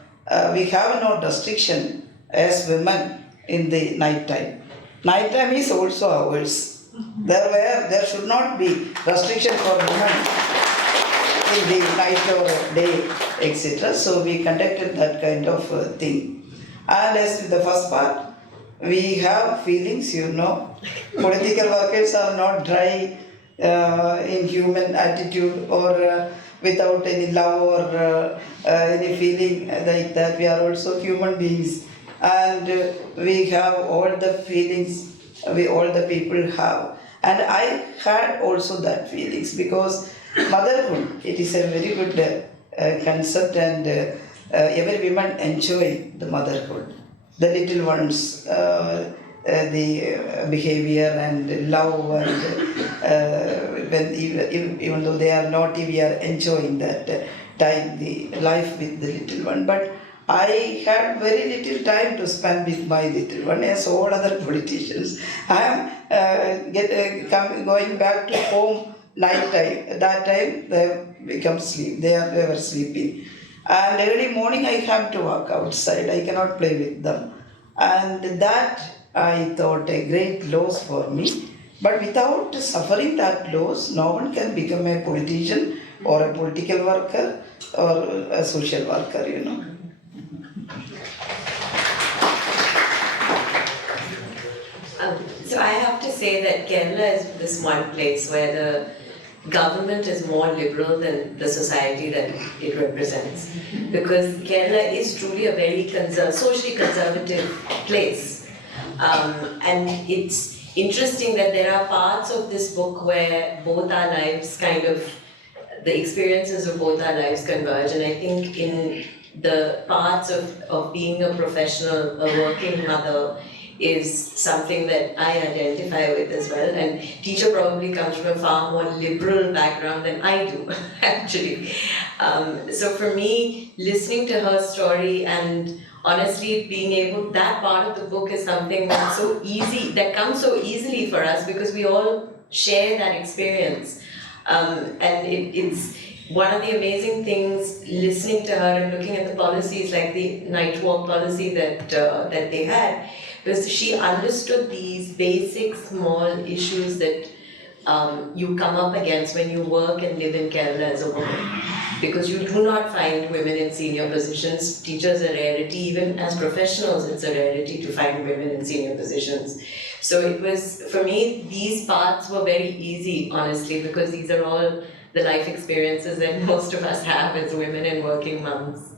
we have no restriction as women in the night time. Night time is also ours. There should not be restriction for women in the night or day, etc. So we conducted that kind of thing. And as with the first part, we have feelings, you know. Political workers are not dry in human attitude or without any love or any feeling like that. We are also human beings, and we have all the feelings all the people have. And I had also that feelings because motherhood, it is a very good concept, and every woman enjoy the motherhood. The little ones, the behavior and love, and when even though they are naughty, we are enjoying that time, the life with the little one. But I had very little time to spend with my little one, as all other politicians. I am going back to home night time. At that time, they become sleep. They were sleeping. And early morning, I have to walk outside. I cannot play with them. And that, I thought, a great loss for me. But without suffering that loss, no one can become a politician or a political worker or a social worker, you know. So I have to say that Kerala is this one place where the government is more liberal than the society that it represents. Because Kerala is truly a very socially conservative place. And it's interesting that there are parts of this book where both our lives the experiences of both our lives converge. And I think in the parts of being a professional, a working mother, is something that I identify with as well. And teacher probably comes from a far more liberal background than I do, actually. So for me, listening to her story and honestly being able, that part of the book is something that's so easy, that comes so easily for us because we all share that experience. And it's one of the amazing things listening to her and looking at the policies, like the night walk policy that they had, because she understood these basic small issues that you come up against when you work and live in Kerala as a woman. Because you do not find women in senior positions. Teachers are a rarity, even as professionals it's a rarity to find women in senior positions. So it was, for me, these parts were very easy, honestly, because these are all the life experiences that most of us have as women and working moms.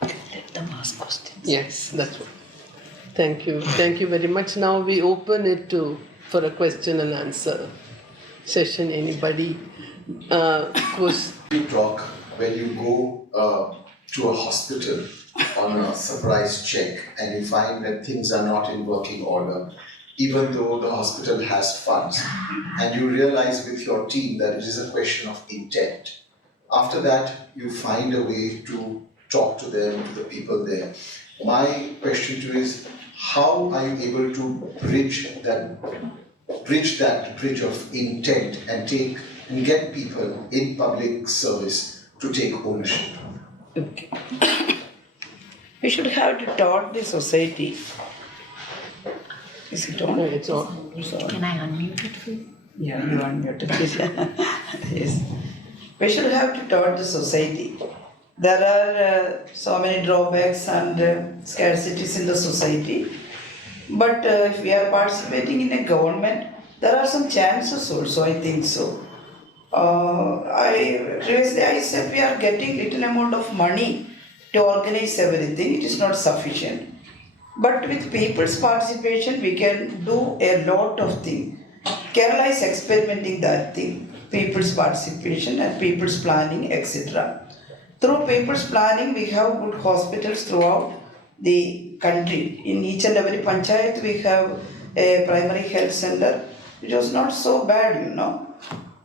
Let them ask questions. Yes, that's right. Thank you very much. Now we open it for a question and answer session. Anybody? Of course. You talk when you go to a hospital on a surprise check and you find that things are not in working order, even though the hospital has funds, and you realize with your team that it is a question of intent. After that, you find a way to talk to them, to the people there. My question to you is, how are you able to bridge that bridge of intent and get people in public service to take ownership? Okay. We should have to taught the society. Is it on? No, it's on. Can I unmute it for you? Yeah, you unmuted. Yes. We should have to taught the society. There are so many drawbacks and scarcities in the society. But if we are participating in a government, there are some chances also, I think so. Previously I said we are getting little amount of money to organize everything. It is not sufficient. But with people's participation, we can do a lot of things. Kerala is experimenting that thing, people's participation and people's planning, etc. Through people's planning, we have good hospitals throughout the country. In each and every panchayat, we have a primary health center. It was not so bad, you know.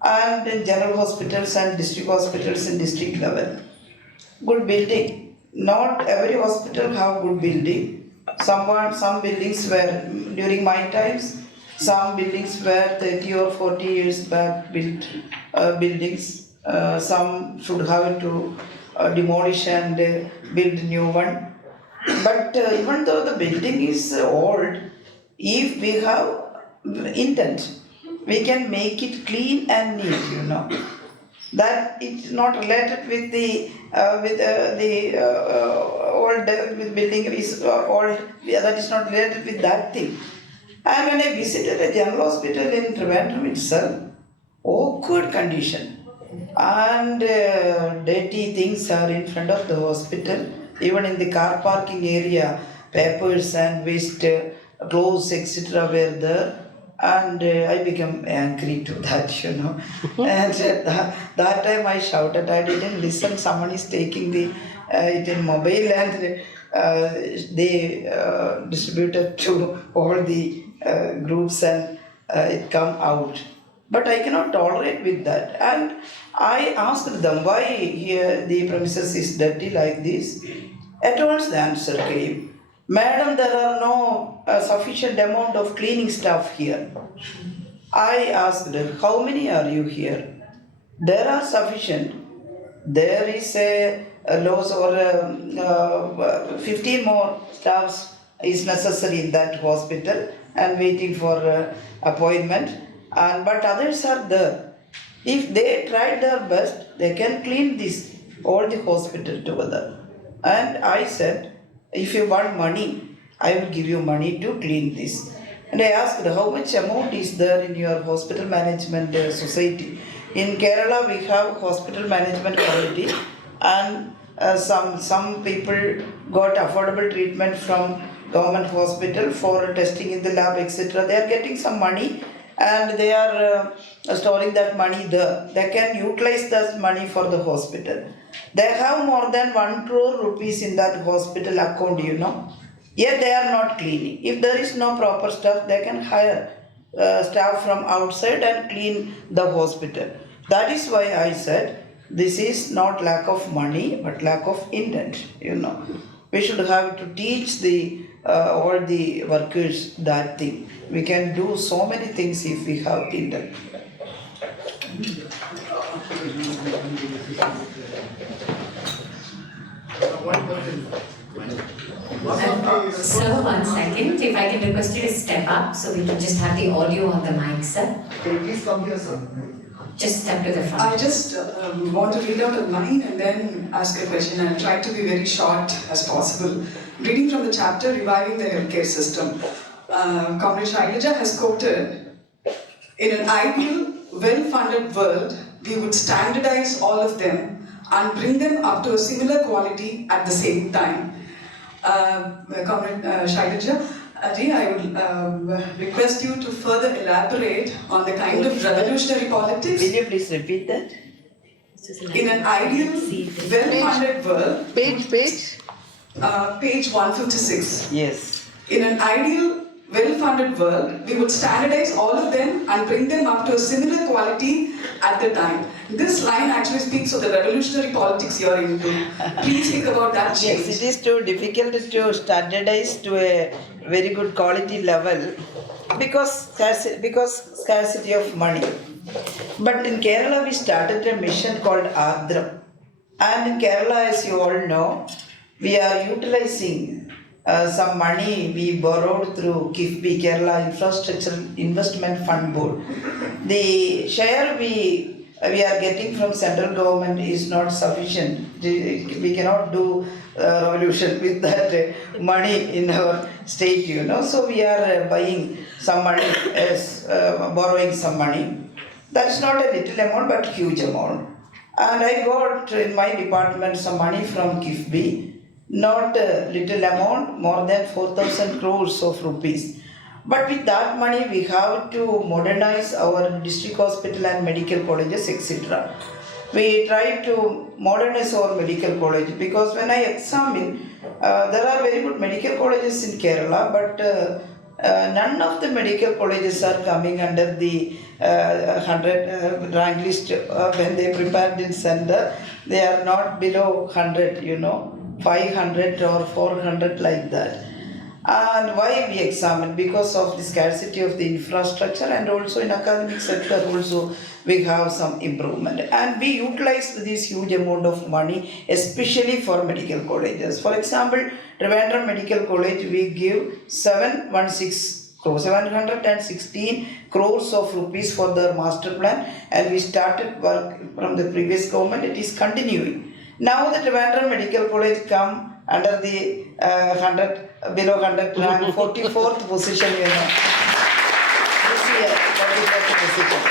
And in general hospitals and district hospitals in district level. Good building. Not every hospital have good building. Some buildings were during my times. Some buildings were 30 or 40 years back built buildings. Some should have to demolish and build new one. But even though the building is old, if we have intent, we can make it clean and neat, you know. That it's not related with the old with building is old. That is not related with that thing. And when I visited a general hospital in Trivandrum itself, awkward condition and dirty things are in front of the hospital. Even in the car parking area, papers and waste clothes, etc. were there. And I became angry to that, you know. And that time I shouted, I didn't listen. Someone is taking it in mobile and they distributed to all the groups and it come out. But I cannot tolerate with that. And I asked them why here the premises is dirty like this. At once the answer came, Madam, there are no sufficient amount of cleaning staff here. I asked her, how many are you here? There are sufficient. There is a loss or 15 more staffs is necessary in that hospital and waiting for appointment. But others are there. If they tried their best, they can clean this all the hospital together. And I said, if you want money, I will give you money to clean this. And I asked, how much amount is there in your hospital management society? In Kerala, we have hospital management committee, and some people got affordable treatment from government hospital for testing in the lab, etc. They are getting some money, and they are storing that money there. They can utilize that money for the hospital. They have more than 1 crore rupees in that hospital account, Yet they are not cleaning. If there is no proper staff, they can hire staff from outside and clean the hospital. That is why I said this is not lack of money but lack of intent. We should have to teach all the workers that thing. We can do so many things if we have intent. Sir, 1 second. If I can request you to step up so we can just have the audio on the mic, sir. Please come here, sir. Just step to the front. I just want to read out a line and then ask a question. I'll try to be very short as possible. Reading from the chapter, Reviving the Healthcare System. Comrade Shailaja has quoted, in an ideal, well-funded world, we would standardize all of them and bring them up to a similar quality at the same time. Comrade Shailaja, I would request you to further elaborate on the kind of revolutionary politics. Will you please repeat that? In an ideal, well-funded world, Page. page 156. Yes. In an ideal, well-funded world, we would standardize all of them and bring them up to a similar quality at the time. This line actually speaks of the revolutionary politics you are into. Please think about that change. Yes, it is too difficult to standardize to a very good quality level because scarcity of money. But in Kerala, we started a mission called Ardram. And in Kerala, as you all know, we are utilizing some money we borrowed through KIFBI, Kerala Infrastructure Investment Fund Board. The share we are getting from central government is not sufficient. We cannot do revolution with that money in our state, So we are buying some money, borrowing some money. That's not a little amount but huge amount. And I got in my department some money from KIFBI. Not a little amount, more than 4,000 crores of rupees. But with that money, we have to modernize our district hospital and medical colleges, etc. We try to modernize our medical college because when I examine, there are very good medical colleges in Kerala, but none of the medical colleges are coming under the 100 rank list. When they prepared in center, they are not below 100, 500 or 400 like that. And why we examine? Because of the scarcity of the infrastructure and also in academic sector also we have some improvement. And we utilize this huge amount of money especially for medical colleges. For example, Trivandrum Medical College we give 716 crores of rupees for their master plan, and we started work from the previous government. It is continuing. Now the Trivandrum Medical College come under the 100 below 100 rank 44th position, This year, 44th position.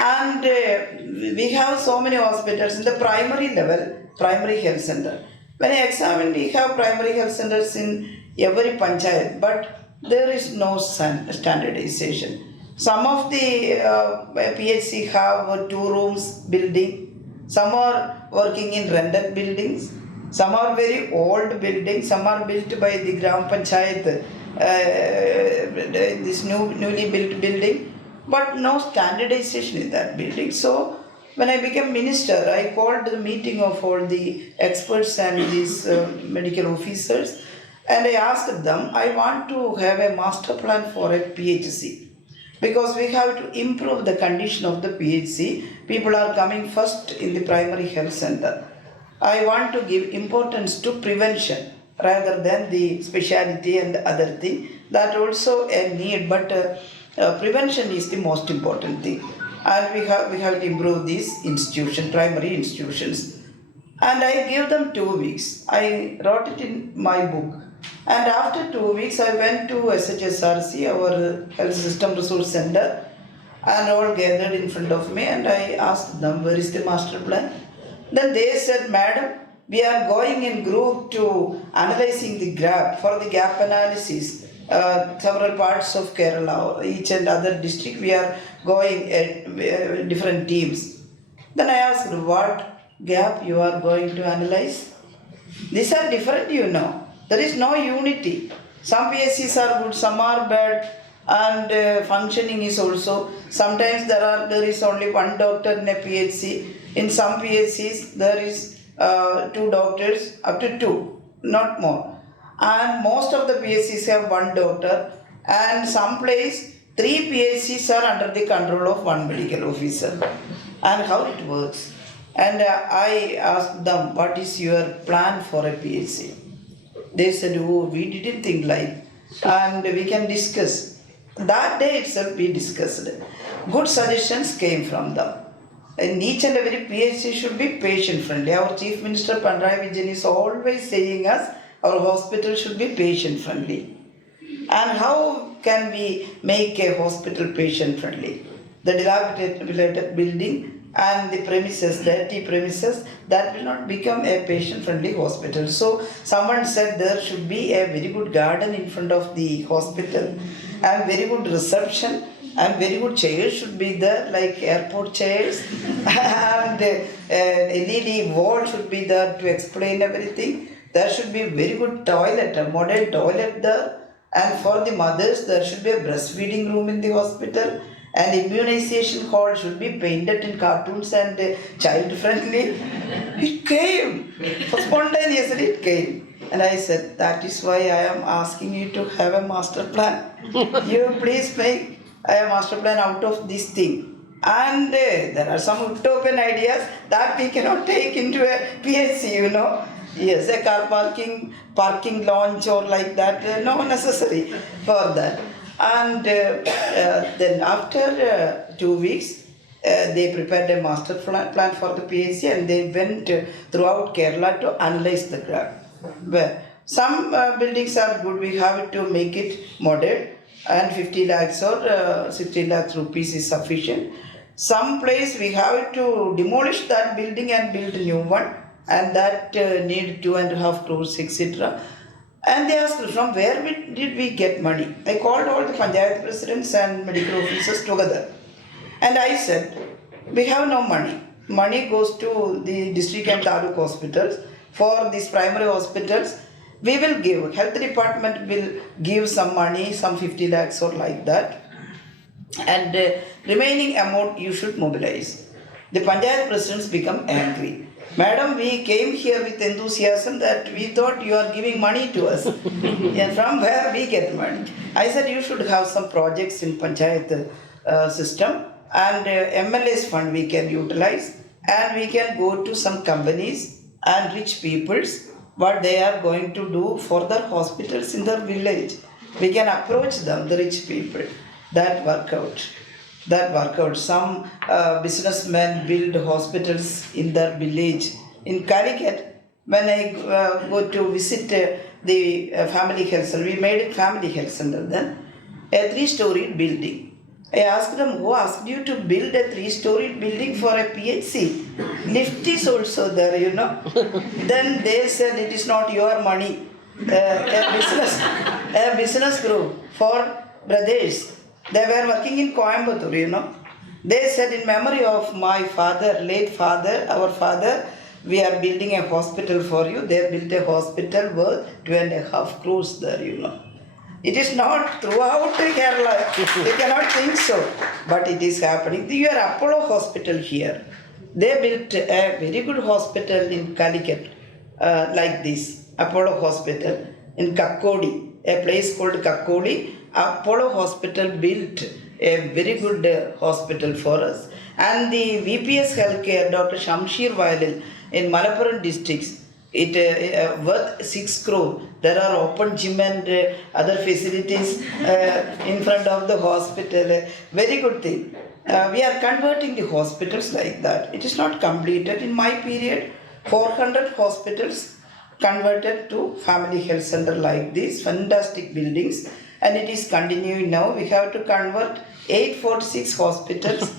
And we have so many hospitals in the primary level, primary health center. When I examine, we have primary health centers in every panchayat, but there is no standardization. Some of the PHC have 2 rooms building. Some are working in rented buildings. Some are very old buildings. Some are built by the Gram Panchayat, this newly built building. But no standardization in that building. So when I became minister, I called the meeting of all the experts and these medical officers, and I asked them, I want to have a master plan for a PHC. Because we have to improve the condition of the PHC. People are coming first in the primary health center. I want to give importance to prevention. rather than the speciality and other thing. That also a need, but prevention is the most important thing. And we have to improve these institutions, primary institutions. And I gave them 2 weeks. I wrote it in my book. And after 2 weeks, I went to SHSRC, our Health System Resource Center, and all gathered in front of me, and I asked them, where is the master plan? Then they said, Madam, we are going in group to analyzing the gap, for the gap analysis. Several parts of Kerala, each and other district, we are going at different teams. Then I asked, what gap you are going to analyze? These are different, you know. There is no unity. Some PSCs are good, some are bad, and functioning is also. Sometimes there is only one doctor in a PHC. In some PHCs there is 2 doctors, up to 2, not more. And most of the PHCs have 1 doctor, and some place 3 PHCs are under the control of 1 medical officer. And how it works? And I asked them, what is your plan for a PHC? They said, oh, we didn't think like, and we can discuss. That day itself we discussed. Good suggestions came from them. And each and every PHC should be patient friendly. Our Chief Minister Pinarayi Vijayan is always saying us, our hospital should be patient friendly. And how can we make a hospital patient friendly? The dilapidated building and the premises, dirty premises, that will not become a patient-friendly hospital. So someone said there should be a very good garden in front of the hospital, and very good reception, and very good chairs should be there, like airport chairs, and LED wall should be there to explain everything. There should be a very good toilet, a modern toilet there, and for the mothers there should be a breastfeeding room in the hospital. And immunization hall should be painted in cartoons and child friendly. It came. Spontaneously it came. And I said, that is why I am asking you to have a master plan. You please make a master plan out of this thing. And there are some utopian ideas that we cannot take into a PHC, you know. Yes, a car parking launch or like that, no necessary for that. And then after 2 weeks, they prepared a master plan for the PHC, and they went throughout Kerala to analyze the gap. Well, some buildings are good, we have to make it modern, and 50 lakhs or 60 lakhs rupees is sufficient. Some place we have to demolish that building and build a new one, and that need 2.5 crores, etc. And they asked, from where did we get money? I called all the Panchayat presidents and medical officers together. And I said, we have no money. Money goes to the district and taluk hospitals. For these primary hospitals, we will give. Health department will give some money, some 50 lakhs or like that. And remaining amount you should mobilize. The Panchayat presidents become angry. Madam, we came here with enthusiasm that we thought you are giving money to us. And from where we get money? I said you should have some projects in Panchayat system, and MLA's fund we can utilize, and we can go to some companies and rich peoples what they are going to do for their hospitals in their village. We can approach them, the rich people. That work out. Some businessmen build hospitals in their village. In Calicut, when I go to visit the family health center, we made it family health center then, a 3-storied building. I asked them, who asked you to build a 3-storied building for a PHC? Lift is also there, you know. Then they said, it is not your money. A business group for brothers. They were working in Coimbatore, you know. They said, in memory of my father, late father, our father, we are building a hospital for you. They built a hospital worth 2.5 crores there, you know. It is not throughout Kerala. We cannot think so. But it is happening. Your Apollo hospital here. They built a very good hospital in Calicut, like this. Apollo hospital in Kakkodi, a place called Kakkodi. Apollo Hospital built a very good hospital for us. And the VPS Healthcare, Dr. Shamshir Wailil in Malappuram districts, worth 6 crore. There are open gym and other facilities in front of the hospital. Very good thing. We are converting the hospitals like that. It is not completed. In my period, 400 hospitals converted to family health center like this, fantastic buildings, and it is continuing now. We have to convert 846 hospitals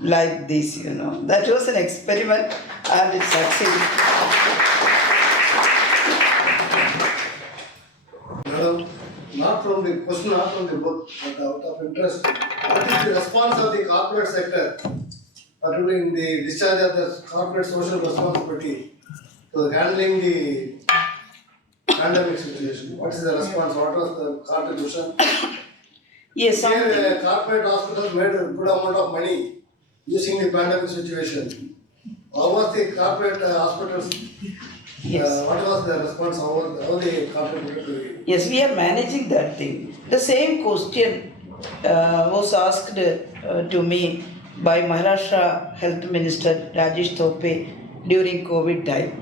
like this, That was an experiment and it succeeded. Madam, not from the book, but out of interest, what is the response of the corporate sector, particularly in the discharge of the corporate social responsibility to handling the pandemic situation? What is the response? What was the contribution? Yes, here corporate hospitals made a good amount of money using the pandemic situation. How was the corporate hospitals? Yes. What was the response? How they contributed to it? Yes, we are managing that thing. The same question was asked to me by Maharashtra Health Minister Rajesh Thope during COVID time.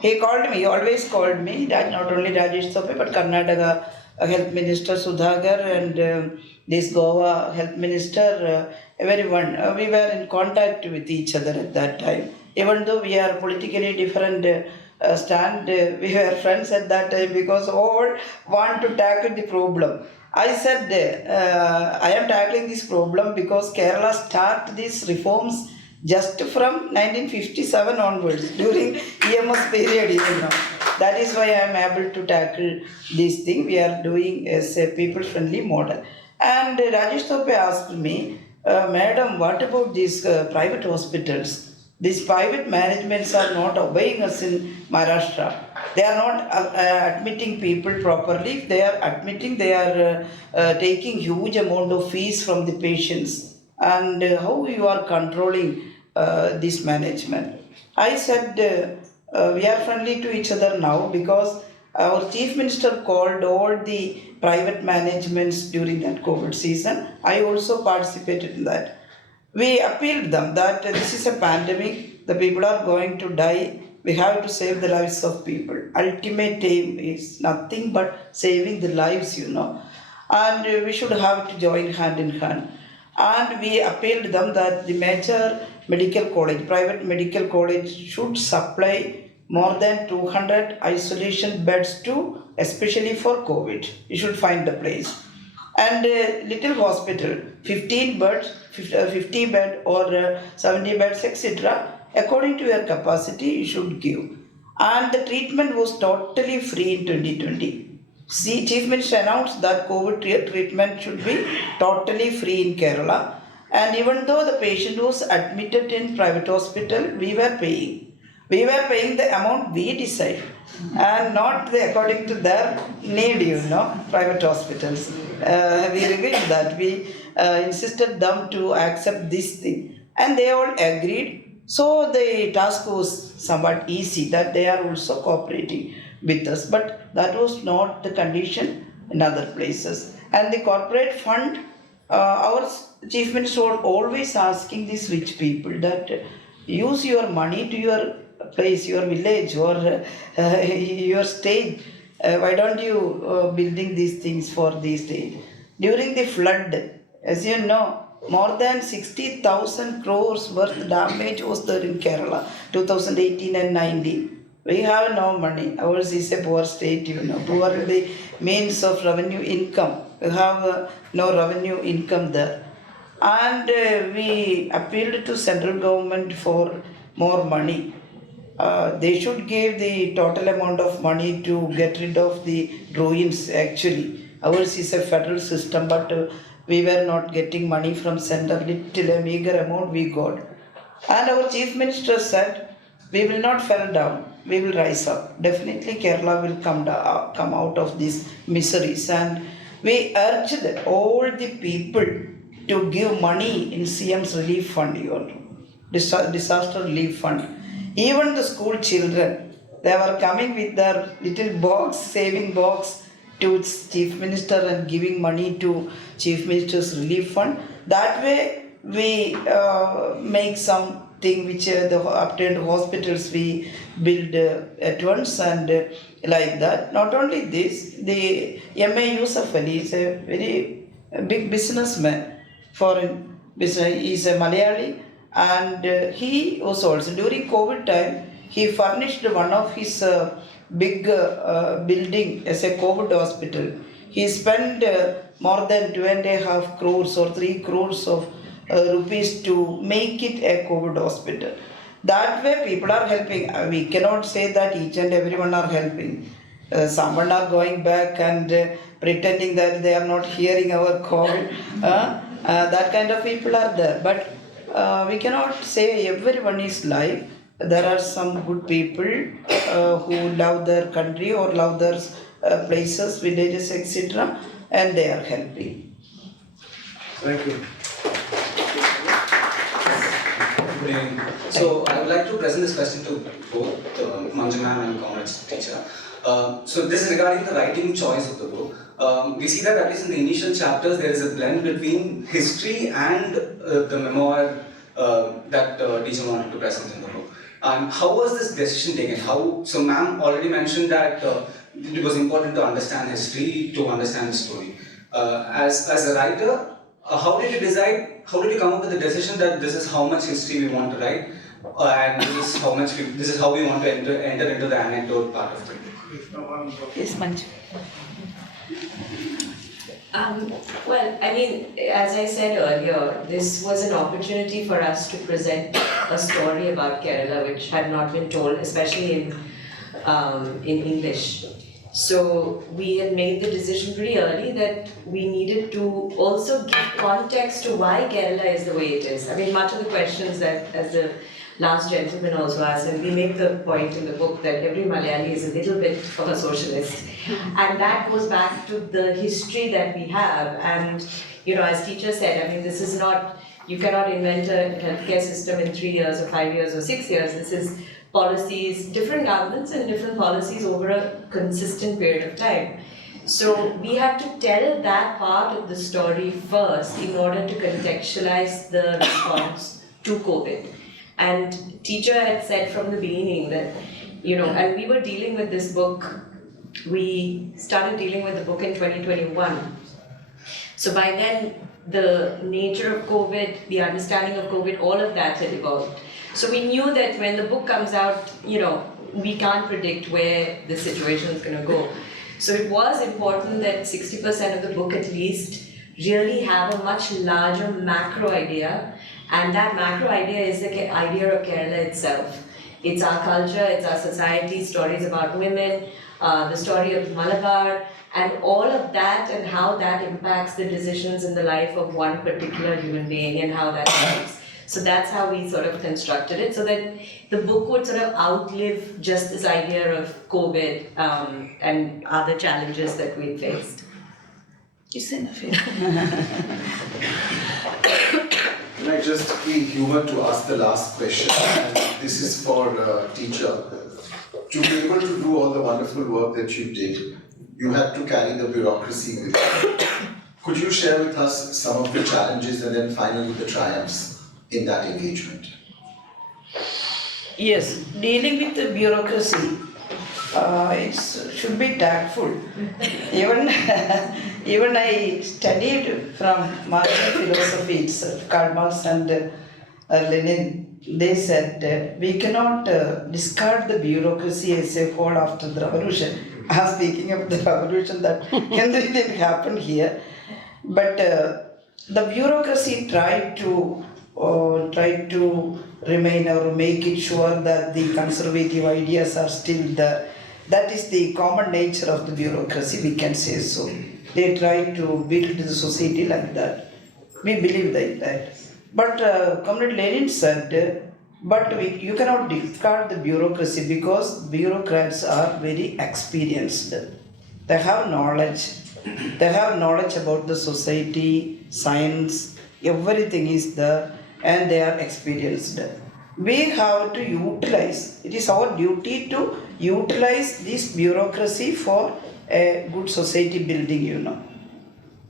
He called me, he always called me, not only Rajesh Thope but Karnataka Health Minister Sudhagar and this Goa Health Minister, everyone. We were in contact with each other at that time. Even though we are politically different stand, we were friends at that time because all want to tackle the problem. I said, I am tackling this problem because Kerala started these reforms just from 1957 onwards, during EMS period, That is why I am able to tackle this thing. We are doing as a people-friendly model. And Rajesh Thope asked me, Madam, what about these private hospitals? These private managements are not obeying us in Maharashtra. They are not admitting people properly. If they are admitting, they are taking huge amount of fees from the patients. And how you are controlling this management? I said, we are friendly to each other now because our chief minister called all the private managements during that COVID season. I also participated in that. We appealed them that this is a pandemic, the people are going to die, we have to save the lives of people. Ultimate aim is nothing but saving the lives, and we should have to join hand in hand. And we appealed them that the major medical college, private medical college should supply more than 200 isolation beds to, especially for COVID. You should find the place. And little hospital, 15 beds, 50 bed or 70 beds, etc. According to your capacity, you should give. And the treatment was totally free in 2020. See, Chief Minister announced that COVID treatment should be totally free in Kerala. And even though the patient was admitted in private hospital, we were paying. We were paying the amount we decide and not according to their need, private hospitals. We revealed that. We insisted them to accept this thing. And they all agreed. So the task was somewhat easy that they are also cooperating with us. But that was not the condition in other places. And the corporate fund, our chief minister was always asking these rich people that use your money to your place, your village or your state. Why don't you building these things for the state? During the flood, as you know, more than 60,000 crores worth damage was there in Kerala, 2018 and 19. We have no money. Ours is a poor state, poor in the means of revenue income. We have no revenue income there. And we appealed to central government for more money. They should give the total amount of money to get rid of the ruins actually. Ours is a federal system, but we were not getting money from center. Little a meager amount we got. And our chief minister said, we will not fall down, we will rise up. Definitely Kerala will come out of these miseries. And we urged all the people to give money in CM's relief fund, disaster relief fund. Even the school children, they were coming with their little box, saving box to chief minister and giving money to chief minister's relief fund. That way we make some thing which the obtained hospitals we build at once and like that. Not only this, the M.A. Yusuf Ali is a very big businessman, foreign business. He is a Malayali, and he was also during COVID time he furnished one of his big building as a COVID hospital. He spent more than 2.5 crores or 3 crores of rupees to make it a COVID hospital. That way people are helping. We cannot say that each and everyone are helping. Someone are going back and pretending that they are not hearing our call. That kind of people are there. But we cannot say everyone is like. There are some good people who love their country or love their places, villages, etc. and they are helping. Thank you. So I would like to present this question to both Manju ma'am and Comrade's teacher. So this is regarding the writing choice of the book. We see that at least in the initial chapters there is a blend between history and the memoir that teacher wanted to present in the book. How was this decision taken? So ma'am already mentioned that it was important to understand history, to understand the story. As a writer, how did you decide, how did you come up with the decision that this is how much history we want to write and this is how we want to enter into the anecdote part of it? Yes, Manju. Well, I mean, as I said earlier, this was an opportunity for us to present a story about Kerala which had not been told, especially in English. So we had made the decision pretty early that we needed to also give context to why Kerala is the way it is. I mean, much of the questions that, as the last gentleman also asked, and we make the point in the book that every Malayali is a little bit of a socialist. And that goes back to the history that we have. And, you know, as teacher said, I mean, this is not, you cannot invent a healthcare system in 3 years or 5 years or 6 years. This is policies, different governments and different policies over a consistent period of time. So we had to tell that part of the story first in order to contextualize the response to COVID. And teacher had said from the beginning that, you know, and we were dealing with this book, we started dealing with the book in 2021. So by then, the nature of COVID, the understanding of COVID, all of that had evolved. So we knew that when the book comes out, you know, we can't predict where the situation is going to go. So it was important that 60% of the book at least really have a much larger macro idea. And that macro idea is the idea of Kerala itself. It's our culture, it's our society, stories about women, the story of Malabar, and all of that and how that impacts the decisions in the life of one particular human being and how that helps. So that's how we sort of constructed it, so that the book would sort of outlive just this idea of COVID and other challenges that we faced. It's enough. Can I just be humored to ask the last question? And this is for teacher. To be able to do all the wonderful work that you did, you had to carry the bureaucracy with you. Could you share with us some of the challenges and then finally the triumphs in that engagement? Yes, dealing with the bureaucracy, it should be tactful. Even I studied from Marxist philosophy itself, Karl Marx and Lenin. They said we cannot discard the bureaucracy as a whole after the revolution. Speaking of the revolution, that didn't happen here, but the bureaucracy tried to remain or make it sure that the conservative ideas are still there. That is the common nature of the bureaucracy, we can say so. They try to build the society like that. We believe that. But Comrade Lenin said, you cannot discard the bureaucracy because bureaucrats are very experienced. They have knowledge. They have knowledge about the society, science, everything is there, and they are experienced. We have to utilize, it is our duty to utilize this bureaucracy for a good society building,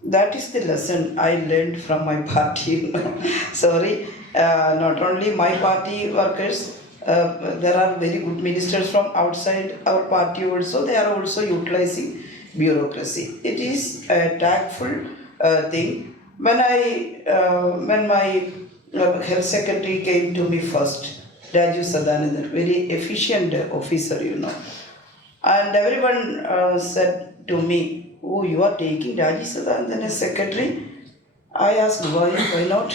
That is the lesson I learned from my party. Sorry, not only my party workers, there are very good ministers from outside our party also. They are also utilizing bureaucracy. It is a tactful thing. When my health secretary came to me first, Raju Sadanandan, very efficient officer, and everyone said to me, "Oh, you are taking Raji Sadanandan as secretary?" I asked, why not?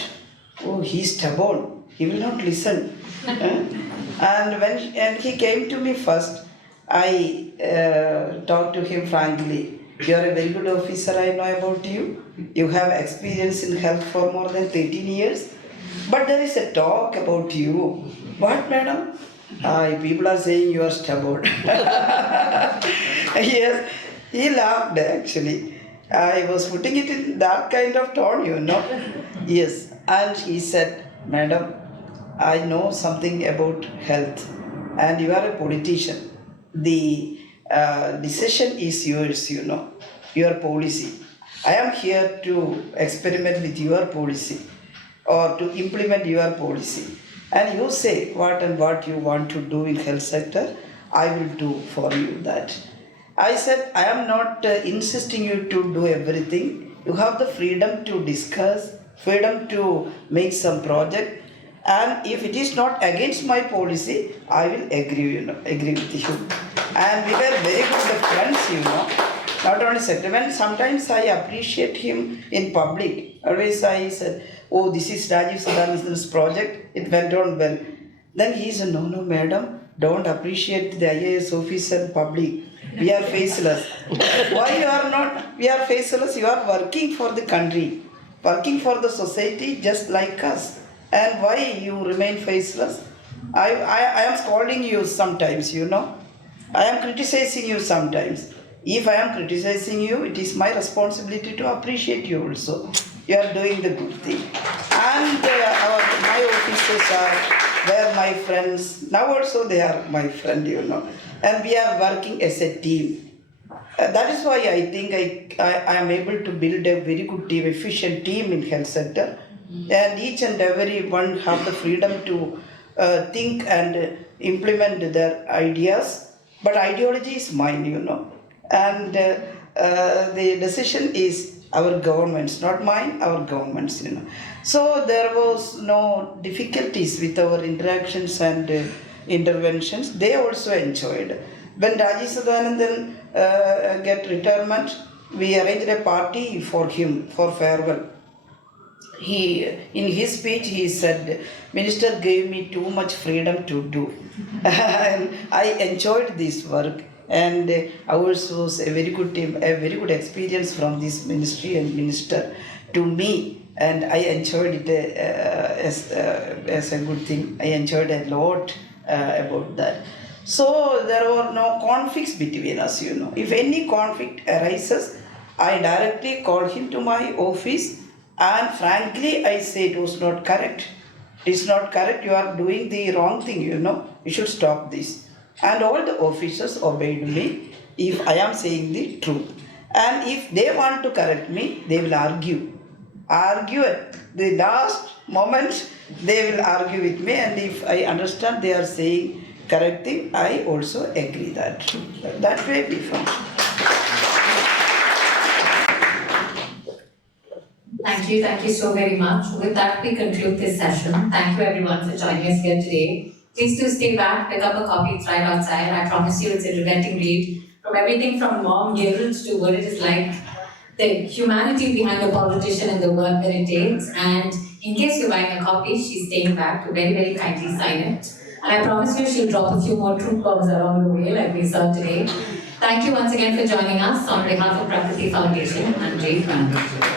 "Oh, he's stubborn. He will not listen." And when he came to me first, I talked to him frankly. "You are a very good officer, I know about you. You have experience in health for more than 13 years. But there is a talk about you." "What, madam?" "People are saying you are stubborn." Yes, he laughed actually. I was putting it in that kind of tone, Yes, and he said, "Madam, I know something about health and you are a politician. The decision is yours, your policy. I am here to experiment with your policy or to implement your policy. And you say what you want to do in health sector, I will do for you that." I said, "I am not insisting you to do everything. You have the freedom to discuss, freedom to make some project. And if it is not against my policy, I will agree with you." And we were very good friends, Not only secretary, and sometimes I appreciate him in public. Always I said, "Oh, this is Rajiv Sadanandan's project. It went on well." Then he said, "No, madam, don't appreciate the IAS officer in public. We are faceless." "Why you are not? We are faceless. You are working for the country, working for the society just like us. And why you remain faceless?" I am scolding you sometimes, I am criticizing you sometimes. If I am criticizing you, it is my responsibility to appreciate you also. You are doing the good thing. And my officers were my friends. Now also they are my friend, And we are working as a team. That is why I think I am able to build a very good team, efficient team in health sector. And each and every one have the freedom to think and implement their ideas. But ideology is mine, And the decision is our government's, not mine, our government's, So there was no difficulties with our interactions and interventions. They also enjoyed. When Raji Sadanandan get retirement, we arranged a party for him for farewell. In his speech, he said, "Minister gave me too much freedom to do." And I enjoyed this work. And ours was a very good team, a very good experience from this ministry and minister to me. And I enjoyed it as a good thing. I enjoyed a lot about that. So there were no conflicts between us, If any conflict arises, I directly call him to my office. And frankly, I say it was not correct. It's not correct. You are doing the wrong thing, You should stop this. And all the officers obeyed me if I am saying the truth. And if they want to correct me, they will argue. At the last moment, they will argue with me. And if I understand they are saying correct thing, I also agree that. That way we function. Thank you so very much. With that, we conclude this session. Thank you everyone for joining us here today. Please do stay back, pick up a copy, it's right outside. I promise you it's a riveting read. From everything from mom guilt to what it is like, the humanity behind the politician and the work that it takes. And in case you're buying a copy, she's staying back to very, very kindly sign it. And I promise you she'll drop a few more truth bombs along the way like we saw today. Thank you once again for joining us. On behalf of Prakriti Foundation, I'm Jay Manju.